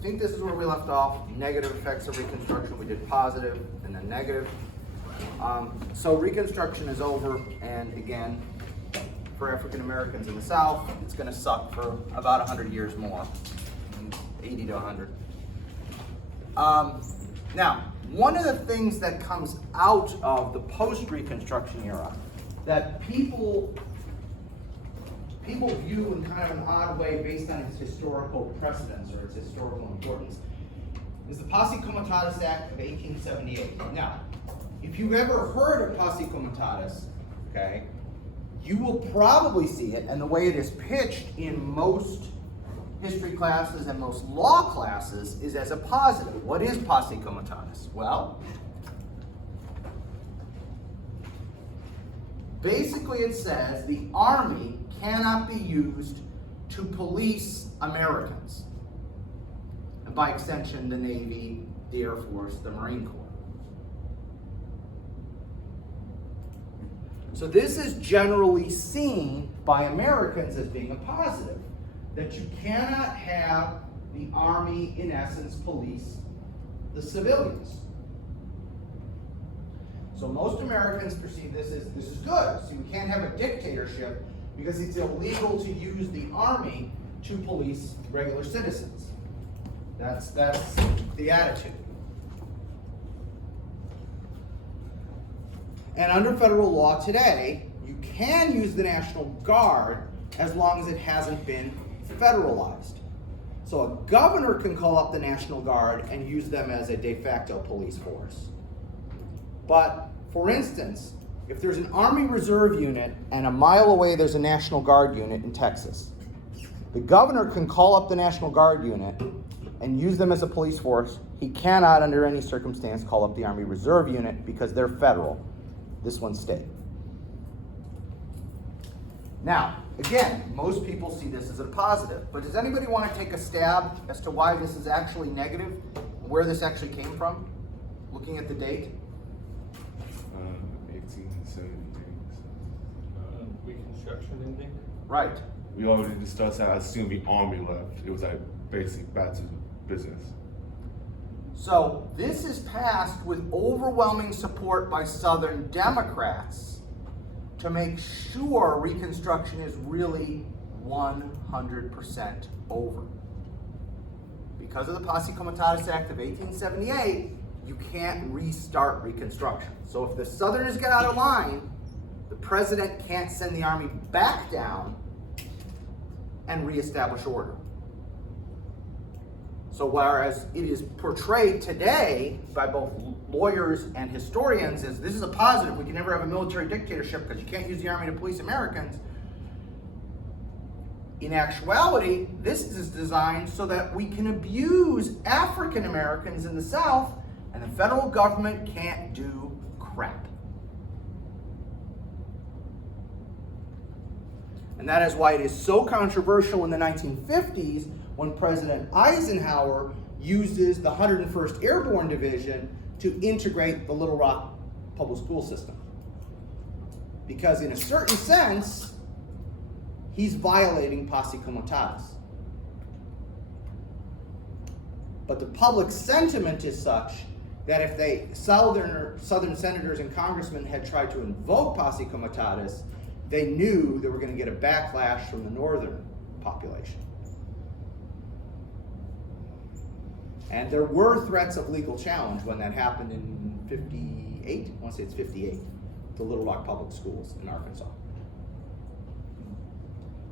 think this is where we left off. Negative effects of Reconstruction. We did positive and then negative. So Reconstruction is over, and again, for African Americans in the South, it's going to suck for about 100 years more, 80 to 100. Now, one of the things that comes out of the post-Reconstruction era that people view in kind of an odd way based on its historical precedence or its historical importance is the Posse Comitatus Act of 1878. Now, if you've ever heard of Posse Comitatus, okay, you will probably see it, and the way it is pitched in most history classes and most law classes is as a positive. What is Posse Comitatus? Well, basically it says the Army cannot be used to police Americans, and by extension the Navy, the Air Force, the Marine Corps. So this is generally seen by Americans as being a positive, that you cannot have the Army, in essence, police the civilians. So most Americans perceive this as good. So we can't have a dictatorship because it's illegal to use the Army to police regular citizens. That's the attitude. And under federal law today, you can use the National Guard as long as it hasn't been federalized. So a governor can call up the National Guard and use them as a de facto police force. But for instance, if there's an Army Reserve unit and a mile away there's a National Guard unit in Texas, the governor can call up the National Guard unit and use them as a police force. He cannot, under any circumstance, call up the Army Reserve unit because they're federal. This one's state. Now, again, most people see this as a positive, but does anybody want to take a stab as to why this is actually negative, where this actually came from, looking at the date? 1873. Reconstruction ending? Right. We already discussed that as soon as the Army left. It was like basic back to business. So this is passed with overwhelming support by Southern Democrats to make sure Reconstruction is really 100% over. Because of the Posse Comitatus Act of 1878, you can't restart Reconstruction. So if the Southerners get out of line, the president can't send the Army back down and reestablish order. So whereas it is portrayed today by both lawyers and historians as this is a positive, we can never have a military dictatorship because you can't use the Army to police Americans, in actuality, this is designed so that we can abuse African Americans in the South and the federal government can't do crap. And that is why it is so controversial in the 1950s when President Eisenhower uses the 101st Airborne Division to integrate the Little Rock public school system. Because in a certain sense, he's violating Posse Comitatus. But the public sentiment is such that if Southern senators and congressmen had tried to invoke Posse Comitatus, they knew they were going to get a backlash from the northern population. And there were threats of legal challenge when that happened in 58, I want to say it's 58, the Little Rock Public Schools in Arkansas.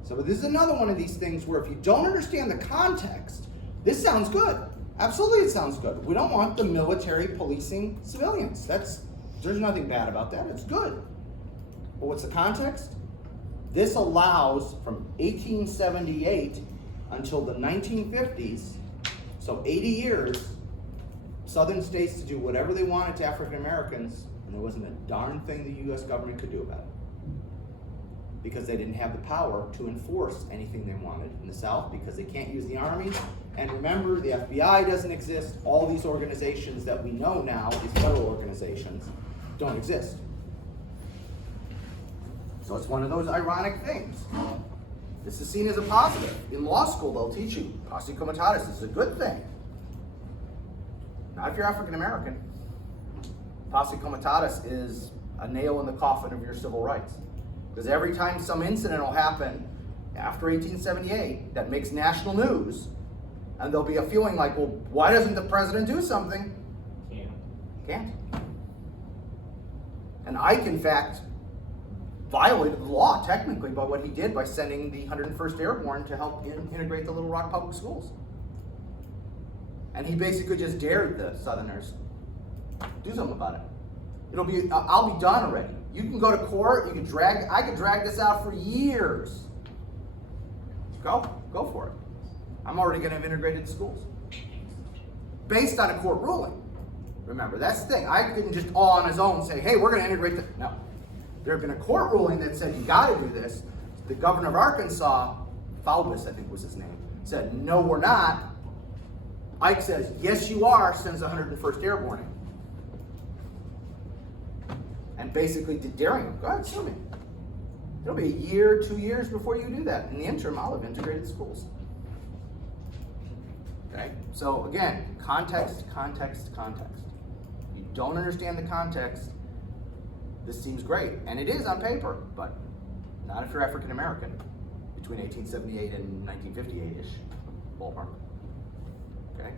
So this is another one of these things where if you don't understand the context, this sounds good. Absolutely it sounds good. We don't want the military policing civilians. There's nothing bad about that, it's good. But what's the context? This allows from 1878 until the 1950s, so 80 years, Southern states to do whatever they wanted to African Americans, and there wasn't a darn thing the U.S. government could do about it. Because they didn't have the power to enforce anything they wanted in the South because they can't use the Army. And remember, the FBI doesn't exist. All these organizations that we know now, these federal organizations, don't exist. So it's one of those ironic things. This is seen as a positive. In law school, they'll teach you Posse Comitatus is a good thing. Not if you're African American. Posse comitatus is a nail in the coffin of your civil rights. Because every time some incident will happen after 1878 that makes national news, and there'll be a feeling like, well, why doesn't the president do something? Can't. And Ike, in fact, violated the law technically by what he did by sending the 101st Airborne to help integrate the Little Rock public schools. And he basically just dared the Southerners, do something about it. It'll be, I'll be done already. You can go to court, I could drag this out for years. Go for it. I'm already going to have integrated schools. Based on a court ruling. Remember, that's the thing. I couldn't just all on his own say, hey, we're going to integrate the, no. There had been a court ruling that said you got to do this. The governor of Arkansas, Faubus, I think was his name, said, no, we're not. Ike says, yes, you are, sends the 101st Airborne in. And basically daring him, go ahead, sue me. It'll be a year, 2 years before you do that. In the interim, I'll have integrated schools. Okay? So again, context, context, context. If you don't understand the context, this seems great. And it is on paper, but not if you're African American between 1878 and 1958-ish ballpark. Okay?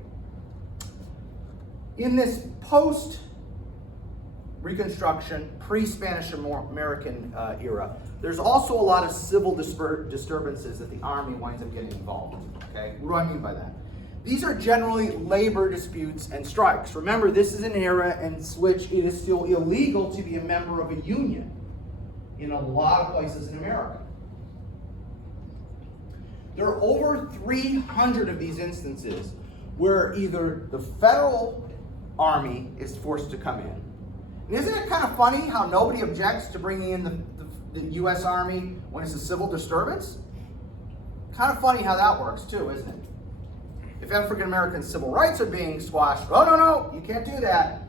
In this post-Reconstruction, pre-Spanish American era, there's also a lot of civil disturbances that the Army winds up getting involved in. Okay? What do I mean by that? These are generally labor disputes and strikes. Remember, this is an era in which it is still illegal to be a member of a union in a lot of places in America. There are over 300 of these instances where either the federal army is forced to come in. And isn't it kind of funny how nobody objects to bringing in the U.S. Army when it's a civil disturbance? Kind of funny how that works too, isn't it? If African American civil rights are being squashed, oh no, you can't do that.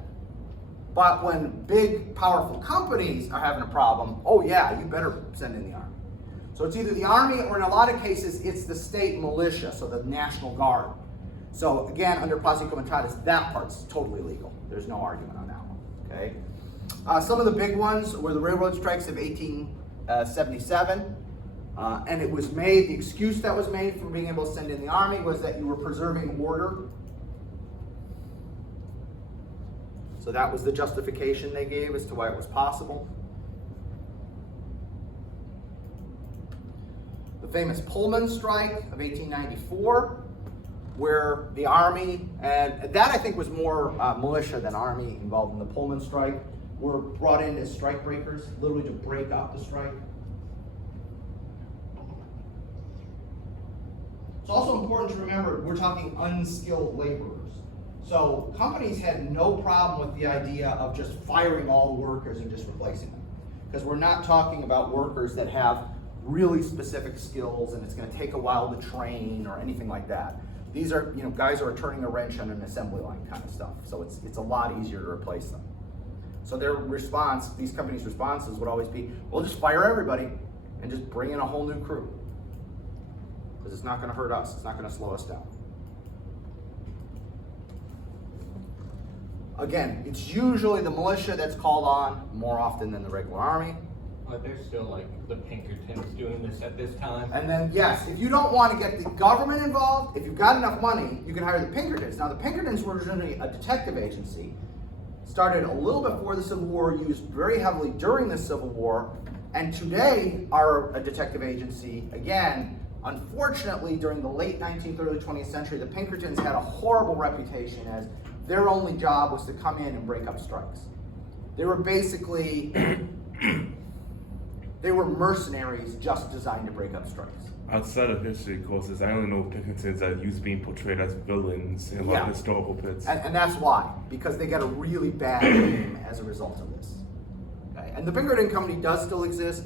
But when big, powerful companies are having a problem, oh yeah, you better send in the Army. So it's either the Army or in a lot of cases, it's the state militia, so the National Guard. So again, under posse comitatus, that part's totally legal. There's no argument on that one, okay? Some of the big ones were the railroad strikes of 1877. And it was made, the excuse that was made for being able to send in the Army was that you were preserving order. So that was the justification they gave as to why it was possible. The famous Pullman strike of 1894, where the Army, and that I think was more militia than Army involved in the Pullman strike, were brought in as strike breakers, literally to break up the strike. It's also important to remember we're talking unskilled laborers. So companies had no problem with the idea of just firing all the workers and just replacing them. Because we're not talking about workers that have really specific skills and it's going to take a while to train or anything like that. These are, guys who are turning a wrench on an assembly line kind of stuff. So it's a lot easier to replace them. So their response, these companies' responses would always be, we'll just fire everybody and just bring in a whole new crew. Because it's not going to hurt us. It's not going to slow us down. Again, it's usually the militia that's called on more often than the regular Army. There's still like the Pinkertons doing this at this time. And then, yes, if you don't want to get the government involved, if you've got enough money, you can hire the Pinkertons. Now, the Pinkertons were originally a detective agency. Started a little before the Civil War, used very heavily during the Civil War, and today are a detective agency. Again, unfortunately, during the late 19th, early 20th century, the Pinkertons had a horrible reputation as their only job was to come in and break up strikes. They were basically, they were mercenaries just designed to break up strikes. Outside of history courses, I only know Pinkertons that used being portrayed as villains in a lot of historical bits. And that's why, because they got a really bad name as a result of this. Okay? And the Pinkerton Company does still exist.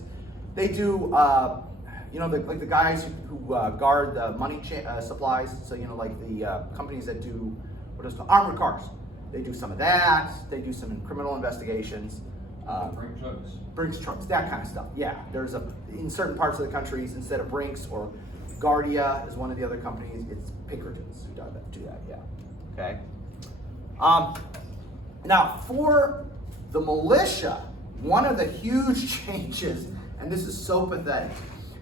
They do, like the guys who guard the money supplies. So, like the companies that do what is called armored cars. They do some of that. They do some criminal investigations. Brinks trucks, that kind of stuff. Yeah, in certain parts of the country, instead of Brinks or Guardia is one of the other companies, it's Pinkertons who do that, yeah. Okay. Now, for the militia, one of the huge changes, and this is so pathetic,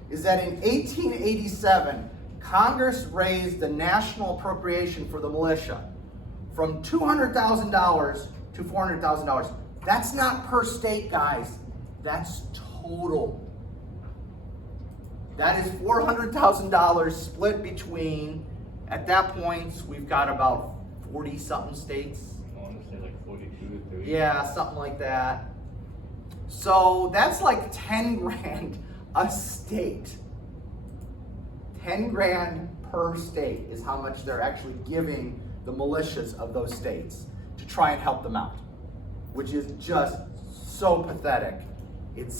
is that in 1887, Congress raised the national appropriation for the militia from $200,000 to $400,000. That's not per state, guys. That's total. That is $400,000 split between, at that point, we've got about 40-something states. I want to say like 42 to 30. Yeah, something like that. So that's like 10 grand a state. 10 grand per state is how much they're actually giving the militias of those states to try and help them out, which is just so pathetic. And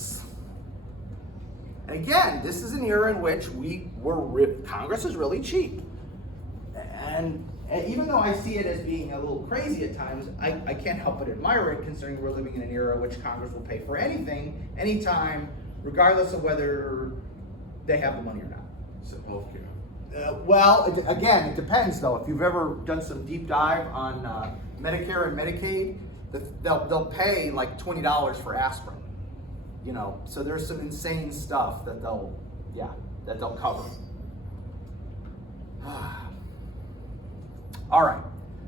again, this is an era in which Congress is really cheap. And even though I see it as being a little crazy at times, I can't help but admire it, considering we're living in an era in which Congress will pay for anything, anytime, regardless of whether they have the money or not. So healthcare. Well, again, it depends though. If you've ever done some deep dive on Medicare and Medicaid, they'll pay like $20 for aspirin. You know, so there's some insane stuff that they'll cover. All right.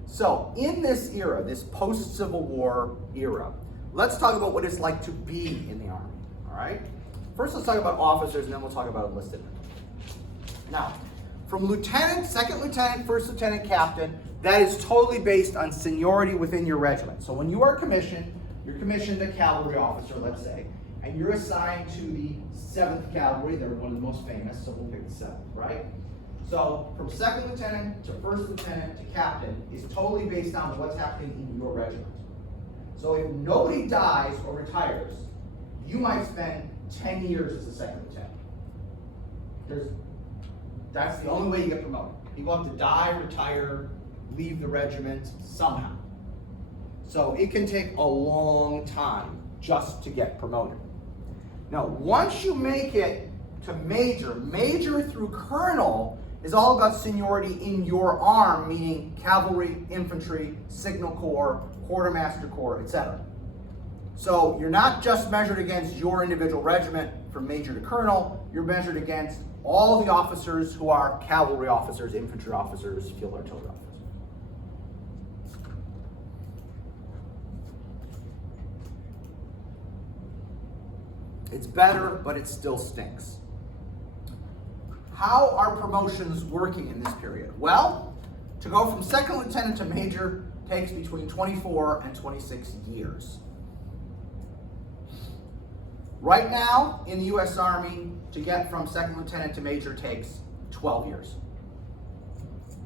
So in this era, this post-Civil War era, let's talk about what it's like to be in the Army. All right. First, let's talk about officers, and then we'll talk about enlisted men. Now, from lieutenant, second lieutenant, first lieutenant, captain, that is totally based on seniority within your regiment. So when you are commissioned, you're commissioned a cavalry officer, let's say, and you're assigned to the 7th Cavalry. They're one of the most famous, so we'll pick the 7th, right? So from second lieutenant to first lieutenant to captain is totally based on what's happening in your regiment. So if nobody dies or retires, you might spend 10 years as a second lieutenant. That's the only way you get promoted. People have to die, retire, leave the regiment somehow. So it can take a long time just to get promoted. Now, once you make it to major through colonel is all about seniority in your arm, meaning cavalry, infantry, signal corps, quartermaster corps, etc. So you're not just measured against your individual regiment from major to colonel, you're measured against all the officers who are cavalry officers, infantry officers, field artillery officers. It's better, but it still stinks. How are promotions working in this period? Well, to go from second lieutenant to major takes between 24 and 26 years. Right now, in the U.S. Army, to get from second lieutenant to major takes 12 years.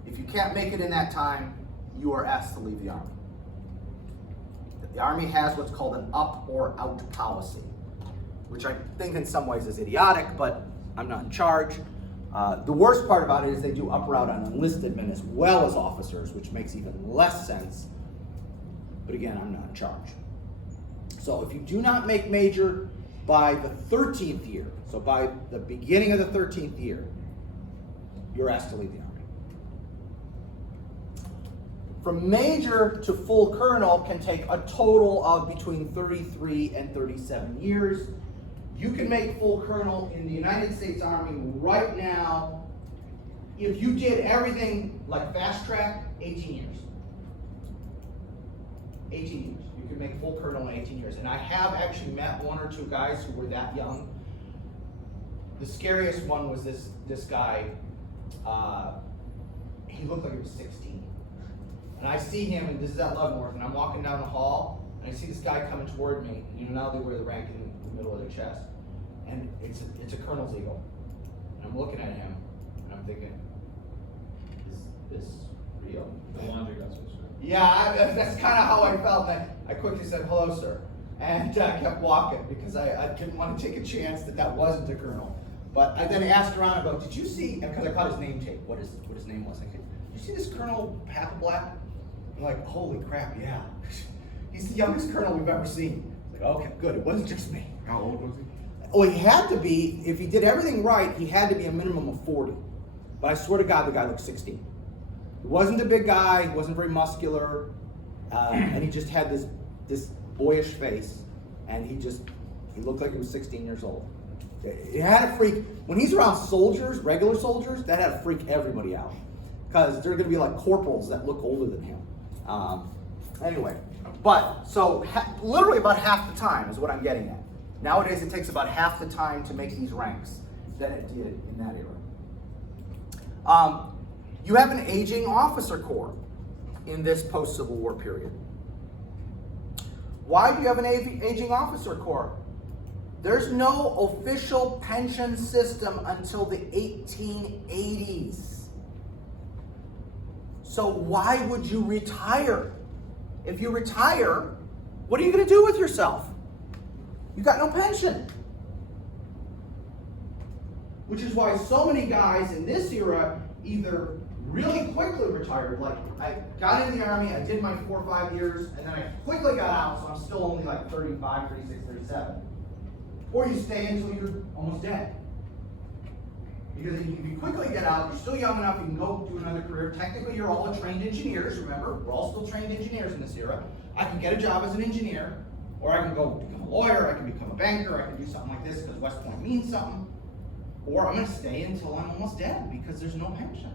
If you can't make it in that time, you are asked to leave the Army. The Army has what's called an up or out policy, which I think in some ways is idiotic, but I'm not in charge. The worst part about it is they do up or out on enlisted men as well as officers, which makes even less sense. But again, I'm not in charge. So if you do not make major by the 13th year, so by the beginning of the 13th year, you're asked to leave the Army. From major to full colonel can take a total of between 33 and 37 years. You can make full colonel in the United States Army right now. If you did everything like fast track, 18 years. 18 years. You can make full colonel in 18 years. And I have actually met one or two guys who were that young. The scariest one was this guy. He looked like he was 16. And I see him, and this is at Leavenworth, and I'm walking down the hall, and I see this guy coming toward me. You know, now they wear the rank in the middle of their chest. And it's a colonel's eagle. And I'm looking at him, and I'm thinking, is this real? The laundry vessels. Yeah, that's kind of how I felt. I quickly said, hello, sir. And kept walking because I didn't want to take a chance that wasn't a colonel. But I then asked around about, did you see, because I caught his name tape, what his name was. I said, did you see this Colonel Black? I'm like, holy crap, yeah. He's the youngest colonel we've ever seen. Like, okay, good, it wasn't just me. How old was he? Oh, he had to be, if he did everything right, he had to be a minimum of 40. But I swear to God, the guy looked 16. He wasn't a big guy, he wasn't very muscular. And he just had this boyish face, and he looked like he was 16 years old. It had to freak, when he's around soldiers, regular soldiers, that had to freak everybody out. Because they're gonna be like corporals that look older than him. Anyway, but, so literally about half the time is what I'm getting at. Nowadays it takes about half the time to make these ranks than it did in that era. You have an aging officer corps in this post-Civil War period. Why do you have an aging officer corps? There's no official pension system until the 1880s. So why would you retire? If you retire, what are you going to do with yourself? You got no pension. Which is why so many guys in this era either really quickly retired, like I got in the Army, I did my 4 or 5 years, and then I quickly got out, so I'm still only like 35, 36, 37. Or you stay until you're almost dead. Because if you quickly get out, you're still young enough, you can go do another career. Technically, you're all trained engineers, remember? We're all still trained engineers in this era. I can get a job as an engineer, or I can go become a lawyer, I can become a banker, I can do something like this because West Point means something. Or I'm going to stay until I'm almost dead because there's no pension.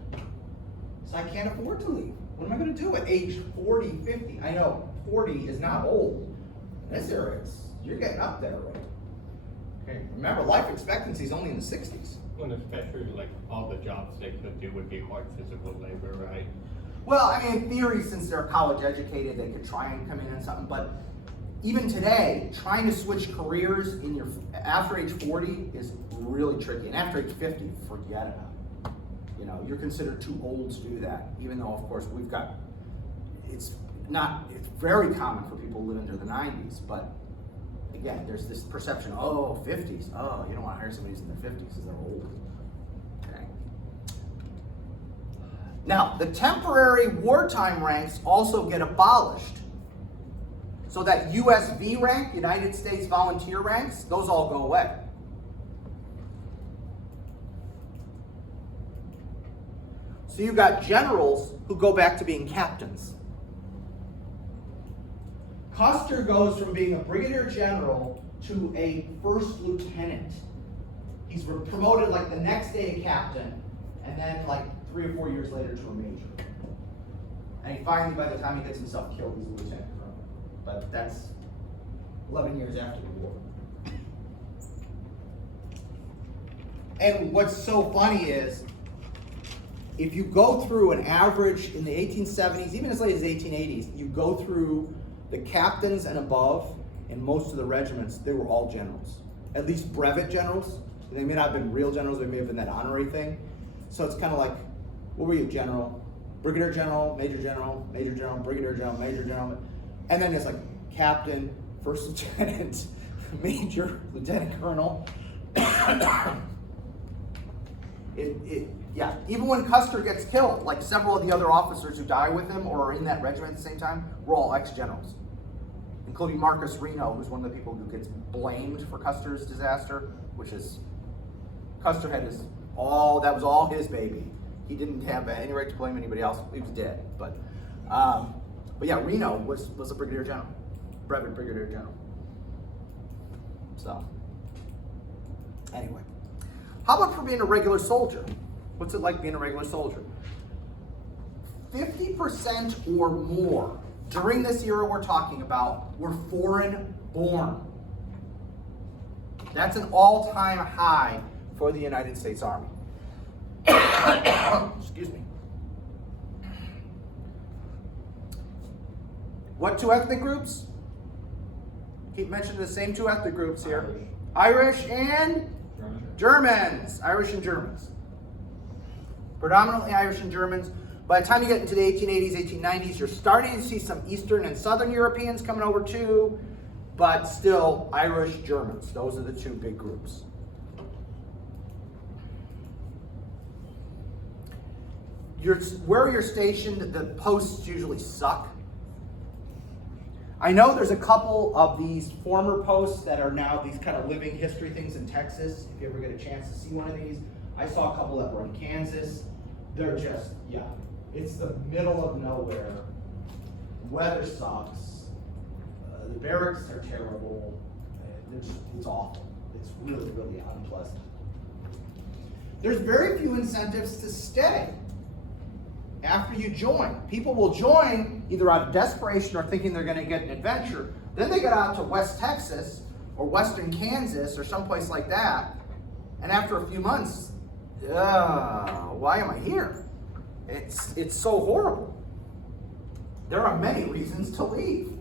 So I can't afford to leave. What am I going to do at age 40, 50? I know 40 is not old. In this era, you're getting up there, right? Okay. Remember, life expectancy is only in the 60s. And especially like all the jobs they could do would be hard physical labor, right? Well, I mean, in theory, since they're college educated, they could try and come in on something. But even today, trying to switch careers after age 40 is really tricky. And after age 50, forget about it. You know, you're considered too old to do that. Even though, of course, it's very common for people who live into the 90s. But again, there's this perception, 50s. Oh, you don't want to hire somebody who's in their 50s because they're old. Okay. Now, the temporary wartime ranks also get abolished. So that USV rank, United States Volunteer ranks, those all go away. So you've got generals who go back to being captains. Custer goes from being a brigadier general to a first lieutenant. He's promoted like the next day to captain, and then like 3 or 4 years later to a major. And he finally, by the time he gets himself killed, he's a lieutenant colonel. But that's 11 years after the war. And what's so funny is, if you go through an average in the 1870s, even as late as 1880s, you go through the captains and above in most of the regiments, they were all generals. At least brevet generals. They may not have been real generals, they may have been that honorary thing. So it's kind of like, what were you, general? Brigadier general, major general, major general, brigadier general, major general. And then it's like captain, first lieutenant, major, lieutenant colonel. Yeah, even when Custer gets killed, like several of the other officers who die with him or are in that regiment at the same time, were all ex-generals, including Marcus Reno, who's one of the people who gets blamed for Custer's disaster, which is, Custer had that was all his baby. He didn't have any right to blame anybody else. He was dead, but yeah, Reno was a brigadier general, brevet brigadier general. So, anyway, how about for being a regular soldier? What's it like being a regular soldier? 50% or more during this era we're talking about were foreign born. That's an all-time high for the United States Army. Excuse me. What 2 ethnic groups? Keep mentioning the same 2 ethnic groups here. Irish and Germans. Irish and Germans. Predominantly Irish and Germans. By the time you get into the 1880s, 1890s, you're starting to see some Eastern and Southern Europeans coming over too, but still Irish, Germans. Those are the 2 big groups. Where you're stationed, the posts usually suck. I know there's a couple of these former posts that are now these kind of living history things in Texas. If you ever get a chance to see one of these, I saw a couple that were in Kansas. They're just, yeah, it's the middle of nowhere. Weather sucks. The barracks are terrible. It's awful. It's really, really unpleasant. There's very few incentives to stay after you join. People will join either out of desperation or thinking they're going to get an adventure. Then they get out to West Texas or Western Kansas or someplace like that. And after a few months, why am I here? It's so horrible. There are many reasons to leave.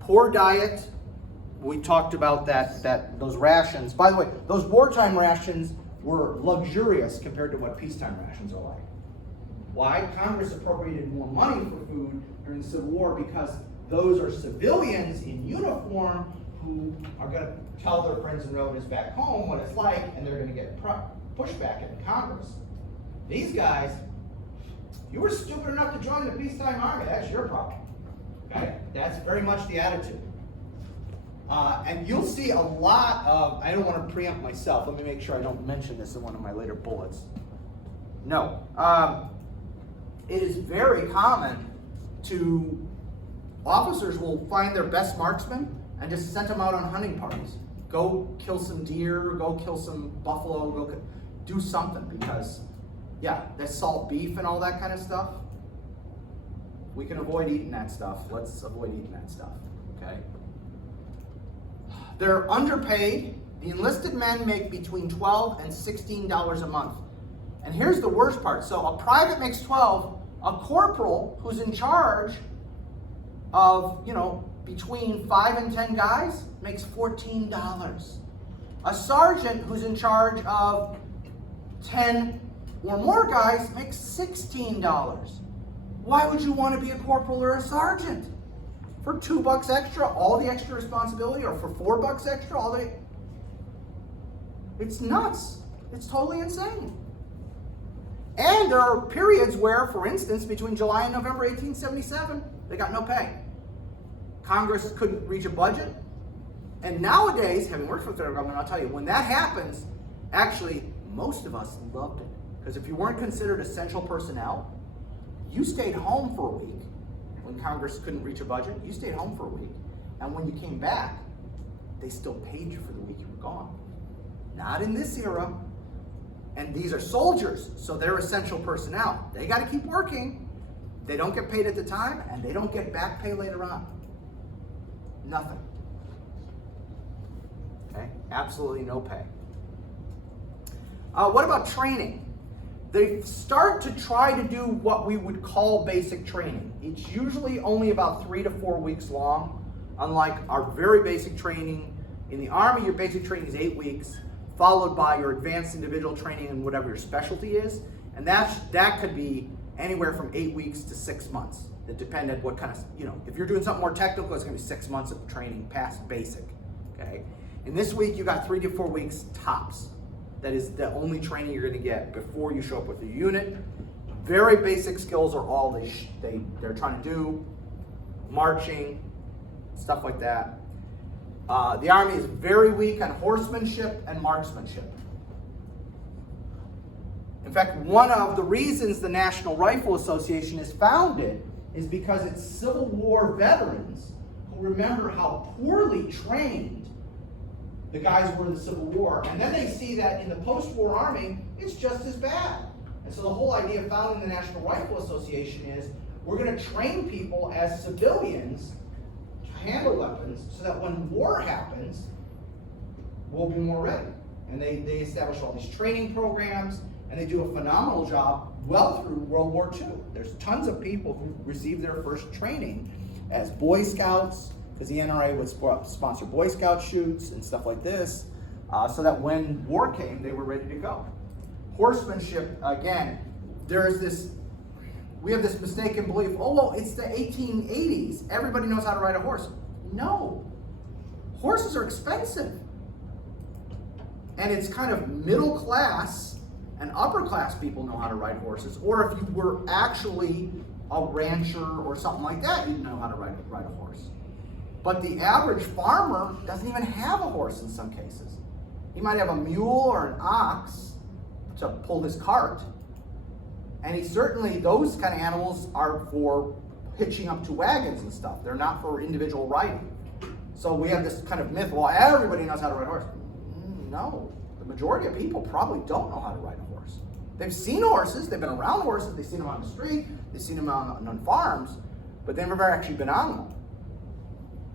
Poor diet. We talked about those rations. By the way, those wartime rations were luxurious compared to what peacetime rations are like. Why? Congress appropriated more money for food during the Civil War because those are civilians in uniform who are going to tell their friends and relatives back home what it's like, and they're going to get pushback in Congress. These guys, you were stupid enough to join the peacetime army, that's your problem. Okay? That's very much the attitude. And you'll see a lot of, I don't want to preempt myself, let me make sure I don't mention this in one of my later bullets. No. It is very common to, officers will find their best marksmen and just send them out on hunting parties. Go kill some deer, go kill some buffalo, go do something because, yeah, that salt beef and all that kind of stuff, we can avoid eating that stuff. Let's avoid eating that stuff, okay? They're underpaid. The enlisted men make between $12 and $16 a month. And here's the worst part. So a private makes 12, a corporal who's in charge of, between 5 and 10 guys makes $14. A sergeant who's in charge of 10 or more guys makes $16. Why would you want to be a corporal or a sergeant? For $2 extra, all the extra responsibility, or for $4 extra, all the... It's nuts. It's totally insane. And there are periods where, for instance, between July and November 1877, they got no pay. Congress couldn't reach a budget. And nowadays, having worked for the federal government, I'll tell you, when that happens, actually, most of us loved it. Because if you weren't considered essential personnel, you stayed home for a week. When Congress couldn't reach a budget, you stayed home for a week. And when you came back, they still paid you for the week you were gone. Not in this era. And these are soldiers, so they're essential personnel. They got to keep working. They don't get paid at the time, and they don't get back pay later on. Nothing. Okay? Absolutely no pay. What about training? They start to try to do what we would call basic training. It's usually only about 3 to 4 weeks long. Unlike our very basic training in the Army, your basic training is 8 weeks, followed by your advanced individual training in whatever your specialty is. And that could be anywhere from 8 weeks to 6 months. It depends on what kind of, if you're doing something more technical, it's going to be 6 months of training past basic. Okay. In this week, you got 3 to 4 weeks tops. That is the only training you're going to get before you show up with your unit. Very basic skills are all they're trying to do. Marching, stuff like that. The Army is very weak on horsemanship and marksmanship. In fact, one of the reasons the National Rifle Association is founded is because it's Civil War veterans who remember how poorly trained the guys were in the Civil War. And then they see that in the post-war Army, it's just as bad. And so the whole idea of founding the National Rifle Association is we're going to train people as civilians to handle weapons so that when war happens, we'll be more ready. And they establish all these training programs, and they do a phenomenal job well through World War II. There's tons of people who received their first training as Boy Scouts, because the NRA would sponsor Boy Scout shoots and stuff like this, so that when war came, they were ready to go. Horsemanship, again, we have this mistaken belief, it's the 1880s, everybody knows how to ride a horse. No, horses are expensive. And it's kind of middle class and upper class people know how to ride horses, or if you were actually a rancher or something like that, you'd know how to ride a horse. But the average farmer doesn't even have a horse in some cases. He might have a mule or an ox to pull his cart. And those kind of animals are for hitching up to wagons and stuff. They're not for individual riding. So we have this kind of myth, well, everybody knows how to ride a horse. No, the majority of people probably don't know how to ride a horse. They've seen horses, they've been around horses, they've seen them on the street, they've seen them on farms, but they've never actually been on them.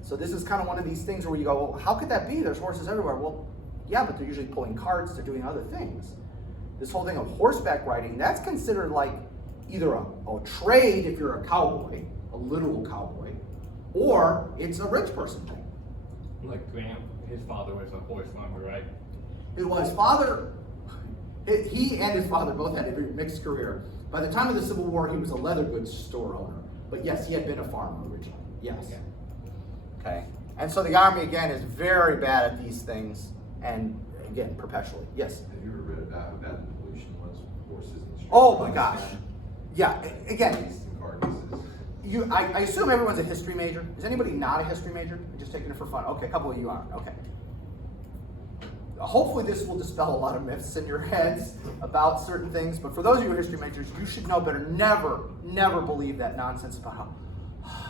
So this is kind of one of these things where you go, well, how could that be? There's horses everywhere. Well, yeah, but they're usually pulling carts, they're doing other things. This whole thing of horseback riding, that's considered like either a trade if you're a cowboy, a literal cowboy, or it's a rich person thing. Like Graham, his father was a horse farmer, right? His father, he and his father both had a very mixed career. By the time of the Civil War, he was a leather goods store owner. But yes, he had been a farmer originally. Yes. Yeah. Okay. And so the Army, again, is very bad at these things, and again, perpetually. Yes? Have you ever read about how bad the pollution was with horses in the street? Oh my gosh. Yeah, again, And carcasses. I assume everyone's a history major. Is anybody not a history major? You're just taking it for fun. Okay, a couple of you aren't. Okay. Hopefully this will dispel a lot of myths in your heads about certain things, but for those of you who are history majors, you should know better. Never believe that nonsense about how,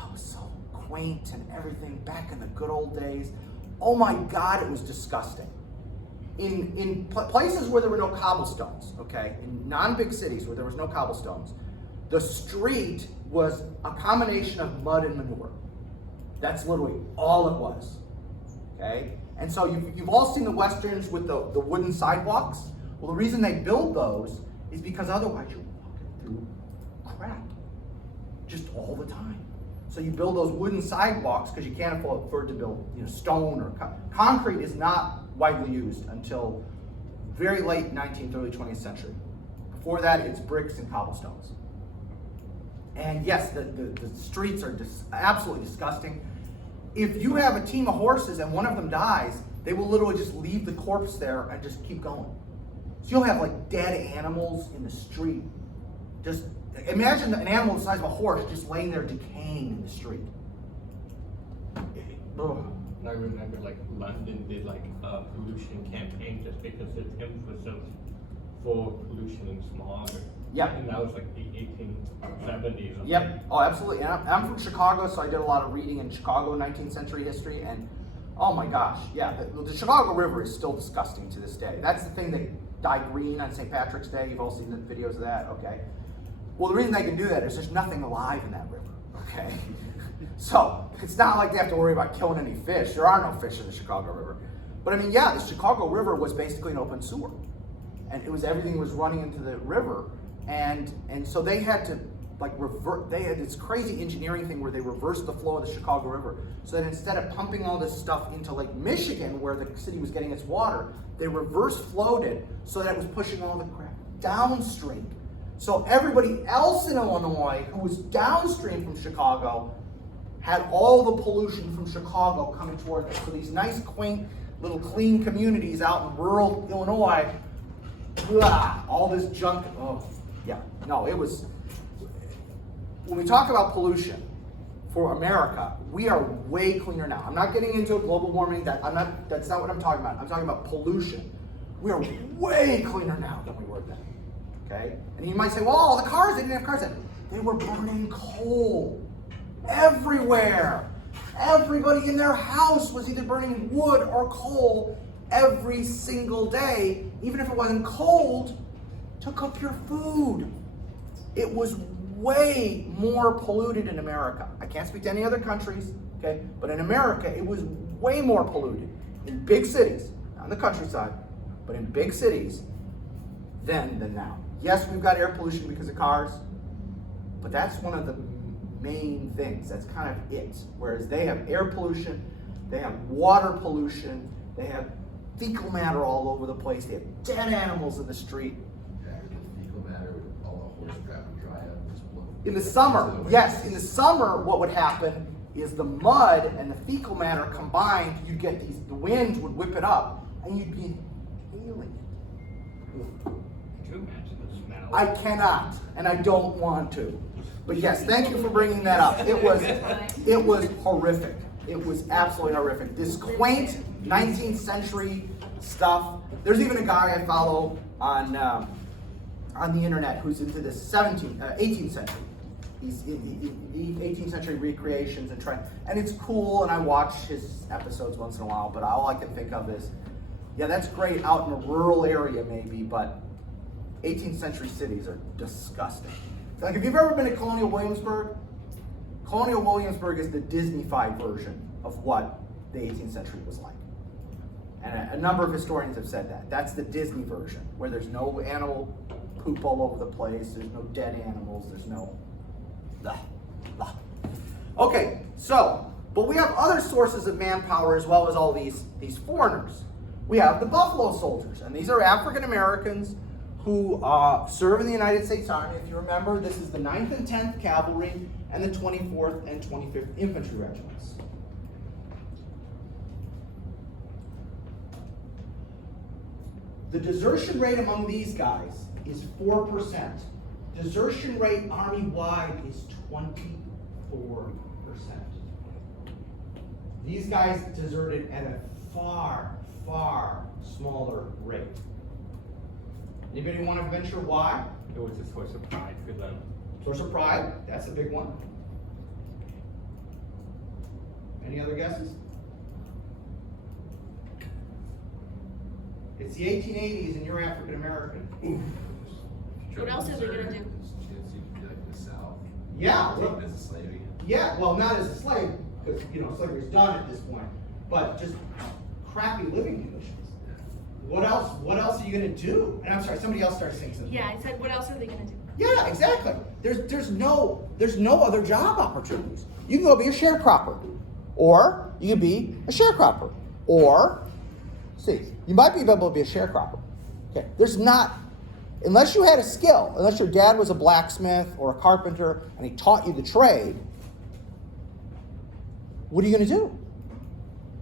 it was so quaint and everything back in the good old days. Oh my God, it was disgusting. In places where there were no cobblestones, okay, in non-big cities where there was no cobblestones, the street was a combination of mud and manure. That's literally all it was, okay? And so you've all seen the Westerns with the wooden sidewalks. Well, the reason they build those is because otherwise you're walking through crap just all the time. So you build those wooden sidewalks because you can't afford to build stone or concrete is not widely used until very late 19th, early 20th century. Before that, it's bricks and cobblestones. And yes, the streets are absolutely disgusting. If you have a team of horses and one of them dies, they will literally just leave the corpse there and just keep going. So you'll have like dead animals in the street. Just imagine an animal the size of a horse just laying there decaying in the street. Ugh. I remember like London did like a pollution campaign just because the Thames was so full of pollution and smog. Yep. And that was like the 1870s. Yep. Oh, absolutely. And I'm from Chicago, so I did a lot of reading in Chicago 19th century history, and oh my gosh, yeah, the Chicago River is still disgusting to this day. That's the thing they dye green on St. Patrick's Day. You've all seen the videos of that, okay? Well, the reason they can do that is there's nothing alive in that river, okay? So it's not like they have to worry about killing any fish. There are no fish in the Chicago River. But I mean, yeah, the Chicago River was basically an open sewer, and everything was running into the river. And so they had to they had this crazy engineering thing where they reversed the flow of the Chicago River so that instead of pumping all this stuff into Lake Michigan where the city was getting its water, they reverse flowed it so that it was pushing all the crap downstream. So everybody else in Illinois who was downstream from Chicago had all the pollution from Chicago coming toward them. So these nice, quaint, little clean communities out in rural Illinois, all this junk. Oh, yeah. No, it was. When we talk about pollution for America, we are way cleaner now. I'm not getting into global warming. That's not what I'm talking about. I'm talking about pollution. We are way cleaner now than we were then. Okay? And you might say, well, the cars, they didn't have cars then. They were burning coal everywhere. Everybody in their house was either burning wood or coal every single day. Even if it wasn't cold, to cook your food. It was way more polluted in America. I can't speak to any other countries, okay? But in America, it was way more polluted in big cities, not in the countryside, but in big cities then than now. Yes, we've got air pollution because of cars, but that's one of the main things. That's kind of it. Whereas they have air pollution, they have water pollution, they have fecal matter all over the place, they have dead animals in the street. Fecal matter with all the horse crap would dry up and just blow. In the summer, yes, in the summer, what would happen is the mud and the fecal matter combined, you'd get the wind would whip it up, and you'd be inhaling it. Could you imagine the smell? I cannot, and I don't want to. But yes, thank you for bringing that up. It was horrific. It was absolutely horrific. This quaint 19th century stuff. There's even a guy I follow on on the internet who's into this 18th century. He's in 18th century recreations and it's cool, and I watch his episodes once in a while, but all I can think of is, yeah, that's great out in a rural area maybe, but 18th century cities are disgusting. Like, if you've ever been to Colonial Williamsburg is the Disney-fied version of what the 18th century was like. And a number of historians have said that. That's the Disney version, where there's no animal poop all over the place, there's no dead animals, there's no... Okay, so, but we have other sources of manpower as well as all these foreigners. We have the Buffalo Soldiers, and these are African Americans who serve in the United States Army. If you remember, this is the 9th and 10th Cavalry and the 24th and 25th Infantry Regiments. The desertion rate among these guys is 4%. Desertion rate Army-wide is 24%. These guys deserted at a far, far smaller rate. Anybody want to venture why? It was a source of pride for them. Source of pride, that's a big one. Any other guesses? It's the 1880s and you're African American. What else are they gonna do? Like the South. Yeah. Taken as a slave again. Yeah, well, not as a slave, because slavery's done at this point, but just crappy living conditions. What else are you gonna do? And I'm sorry, somebody else started saying something. Yeah, I said, what else are they gonna do? Yeah, exactly. There's no other job opportunities. You can go be a sharecropper, or you can be a sharecropper, or you might be able to be a sharecropper. Okay, there's not, unless you had a skill, unless your dad was a blacksmith or a carpenter and he taught you the trade. What are you going to do?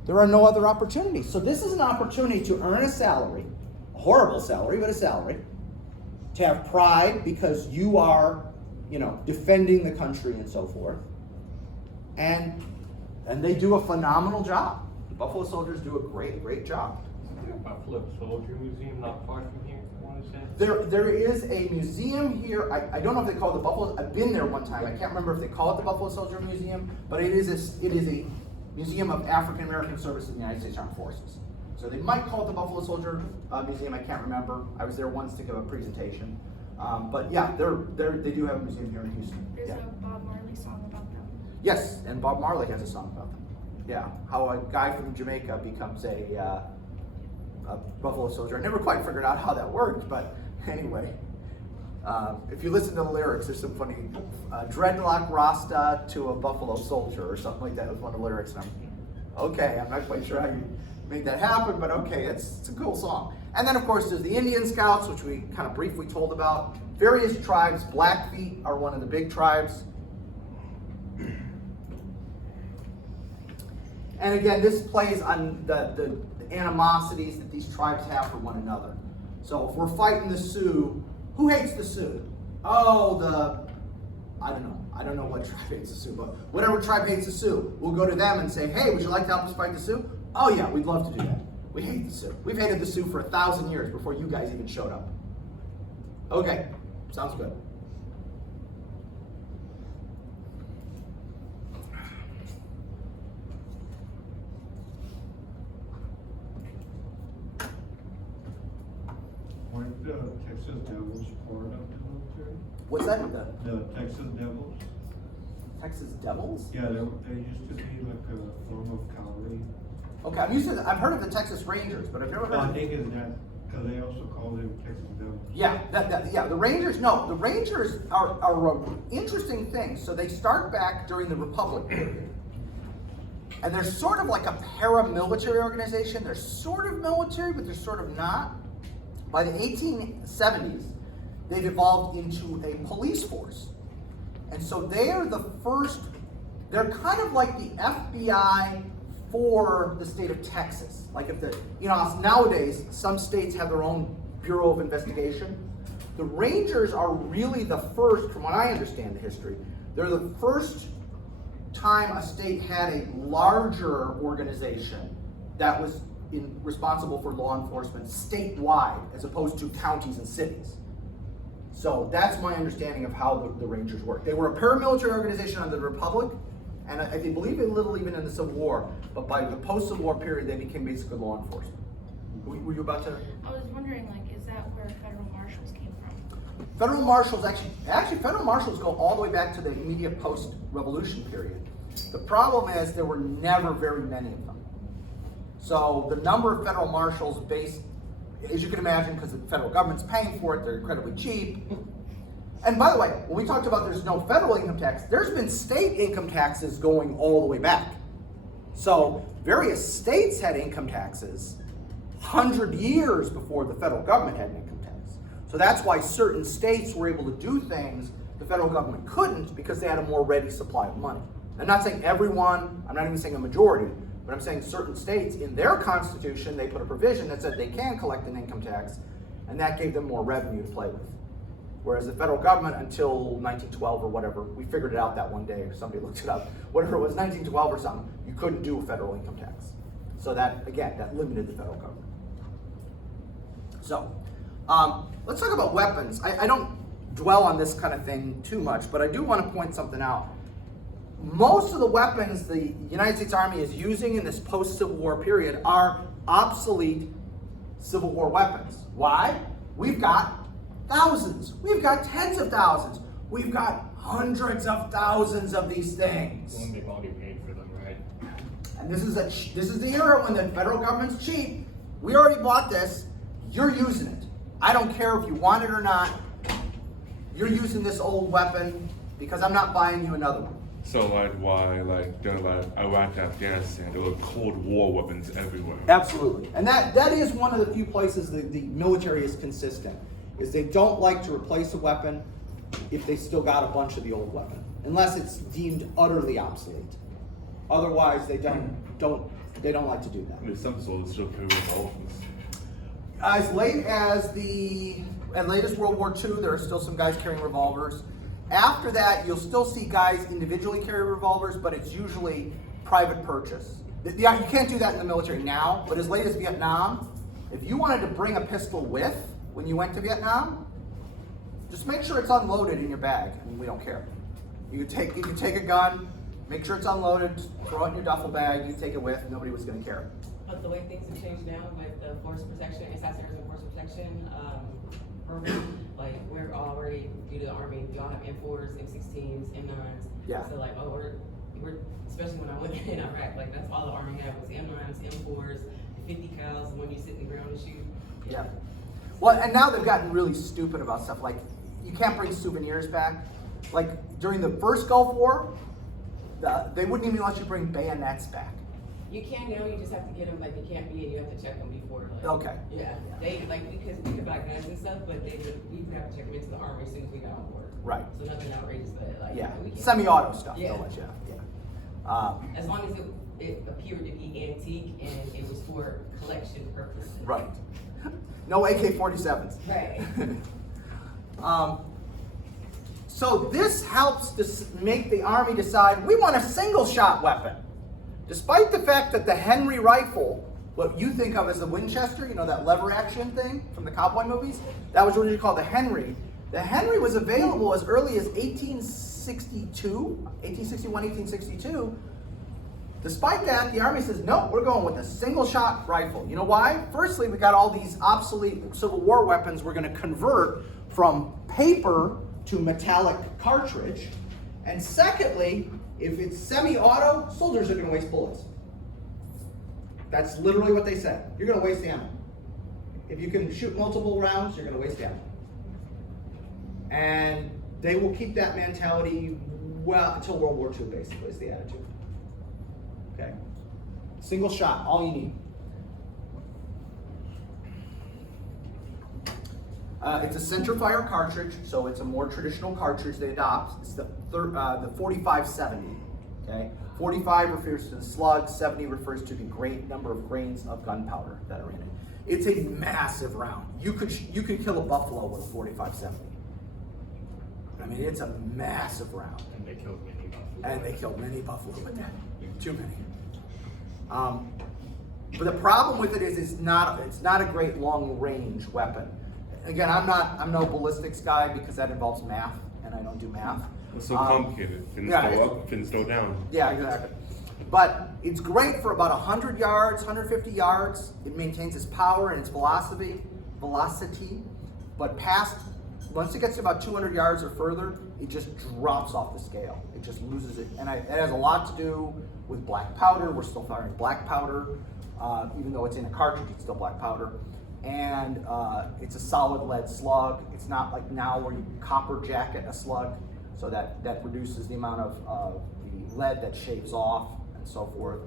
There are no other opportunities. So this is an opportunity to earn a salary, a horrible salary, but a salary, to have pride because you are, defending the country and so forth. And they do a phenomenal job. The Buffalo Soldiers do a great job. Is there a Buffalo Soldier Museum not far from here, I want to say? There is a museum here. I don't know if they call it the Buffalo. I've been there one time. I can't remember if they call it the Buffalo Soldier Museum, but it is a museum of African American service in the United States Armed Forces. So they might call it the Buffalo Soldier Museum. I can't remember. I was there once to give a presentation. But yeah, they do have a museum here in Houston. There's Yeah. a Bob Marley song about them. Yes, and Bob Marley has a song about them. Yeah, how a guy from Jamaica becomes a Buffalo Soldier. I never quite figured out how that worked, but anyway. If you listen to the lyrics, there's some funny dreadlock Rasta to a Buffalo Soldier or something like that was one of the lyrics. And I'm not quite sure how you made that happen, but okay, it's a cool song. And then of course there's the Indian Scouts, which we kind of briefly told about. Various tribes, Blackfeet are one of the big tribes. And again, this plays on the animosities that these tribes have for one another. So if we're fighting the Sioux, who hates the Sioux? Oh, I don't know what tribe hates the Sioux, but whatever tribe hates the Sioux, we'll go to them and say, hey, would you like to help us fight the Sioux? Oh yeah, we'd love to do that. We hate the Sioux. We've hated the Sioux for 1,000 years before you guys even showed up. Okay, sounds good. Weren't the Texas Devils part of the military? What's that? The Texas Devils? Texas Devils? Yeah, they used to be like a form of cavalry. Okay, I've heard of the Texas Rangers, but I've never heard I of think it's that, because they also call them Texas Devils. Yeah, the Rangers, no, the Rangers are an interesting thing. So they start back during the Republic period. And they're sort of like a paramilitary organization. They're sort of military, but they're sort of not. By the 1870s, they've evolved into a police force. And so they are the first, they're kind of like the FBI for the state of Texas. Like if nowadays, some states have their own Bureau of Investigation. The Rangers are really the first, from what I understand the history, they're the first time a state had a larger organization that was responsible for law enforcement statewide as opposed to counties and cities. So that's my understanding of how the Rangers work. They were a paramilitary organization under the Republic, and I believe a little even in the Civil War, but by the post-Civil War period, they became basically law enforcement. Were you about to? I was wondering, like, is that where federal marshals came from? Federal marshals actually federal marshals go all the way back to the immediate post-revolution period. The problem is there were never very many of them. So the number of federal marshals based, as you can imagine, because the federal government's paying for it, they're incredibly cheap. And by the way, when we talked about there's no federal income tax, there's been state income taxes going all the way back. So various states had income taxes 100 years before the federal government had an income tax. So that's why certain states were able to do things the federal government couldn't, because they had a more ready supply of money. I'm not saying everyone, I'm not even saying a majority, but I'm saying certain states, in their constitution, they put a provision that said they can collect an income tax, and that gave them more revenue to play with. Whereas the federal government, until 1912 or whatever, we figured it out that one day, or somebody looked it up, whatever it was, 1912 or something, you couldn't do a federal income tax. So that, again, that limited the federal government. So, let's talk about weapons. I don't dwell on this kind of thing too much, but I do want to point something out. Most of the weapons the United States Army is using in this post-Civil War period are obsolete Civil War weapons. Why? We've got thousands. We've got tens of thousands. We've got hundreds of thousands of these things. When they've already paid for them, right? And this is the era when the federal government's cheap. We already bought this. You're using it. I don't care if you want it or not. You're using this old weapon because I'm not buying you another one. So like why like during like Iraq, Afghanistan, there were Cold War weapons everywhere. Absolutely. And that is one of the few places the military is consistent, is they don't like to replace a weapon if they still got a bunch of the old weapon, unless it's deemed utterly obsolete. Otherwise, they don't like to do that. I mean, some soldiers still carry revolvers. As late as World War II, there are still some guys carrying revolvers. After that, you'll still see guys individually carry revolvers, but it's usually private purchase. Yeah, you can't do that in the military now, but as late as Vietnam, if you wanted to bring a pistol with when you went to Vietnam, just make sure it's unloaded in your bag, and we don't care. You can take a gun, make sure it's unloaded, throw it in your duffel bag, you take it with, nobody was going to care. But the way things have changed now with the force protection, anti-terrorism force protection program, like we're already, due to the Army, we all have M4s, M16s, M9s. Yeah. So like, we're especially when I went in Iraq, like that's all the Army had was M9s, M4s, 50 cals, when you sit in the ground and shoot. Yeah. Well, and now they've gotten really stupid about stuff. Like, you can't bring souvenirs back. Like, during the first Gulf War, they wouldn't even let you bring bayonets back. You can now, you just have to get them, like you can't be, and you have to check them before. Like, Okay. Yeah, they, like, because we could buy guns and stuff, but we would have to check them into the Army as soon as we got on board. Right. So nothing outrageous, but like, Yeah. we can't. Semi-auto stuff. Yeah. They'll let you. Yeah. As long as it appeared to be antique and it was for collection purposes. Right. No AK-47s. Right. So this helps to make the Army decide, we want a single-shot weapon. Despite the fact that the Henry rifle, what you think of as the Winchester, you know, that lever action thing from the cowboy movies, that was originally called the Henry. The Henry was available as early as 1861, 1862. Despite that, the Army says, no, we're going with a single-shot rifle. You know why? Firstly, we got all these obsolete Civil War weapons we're going to convert from paper to metallic cartridge. And secondly, if it's semi-auto, soldiers are going to waste bullets. That's literally what they said. You're going to waste ammo. If you can shoot multiple rounds, you're going to waste ammo. And they will keep that mentality well until World War II, basically, is the attitude. Okay? Single shot, all you need. It's a centerfire cartridge, so it's a more traditional cartridge they adopt. It's the 4570. Okay, 45 refers to the slug, 70 refers to the great number of grains of gunpowder that are in it. It's a massive round. You could kill a buffalo with a 4570. I mean, it's a massive round. And they killed many buffalo. And they killed many buffalo with that. Too many. But the problem with it is it's not a great long range weapon. Again, I'm no ballistics guy because that involves math, and I don't do math. It's so complicated. Fins yeah, go up, fins go down. Yeah, exactly. But it's great for about 100 yards, 150 yards. It maintains its power and its velocity. But once it gets to about 200 yards or further, it just drops off the scale. It just loses it. And it has a lot to do with black powder. We're still firing black powder. Even though it's in a cartridge, it's still black powder. And it's a solid lead slug. It's not like now where you copper jacket a slug, so that reduces the amount of the lead that shaves off and so forth.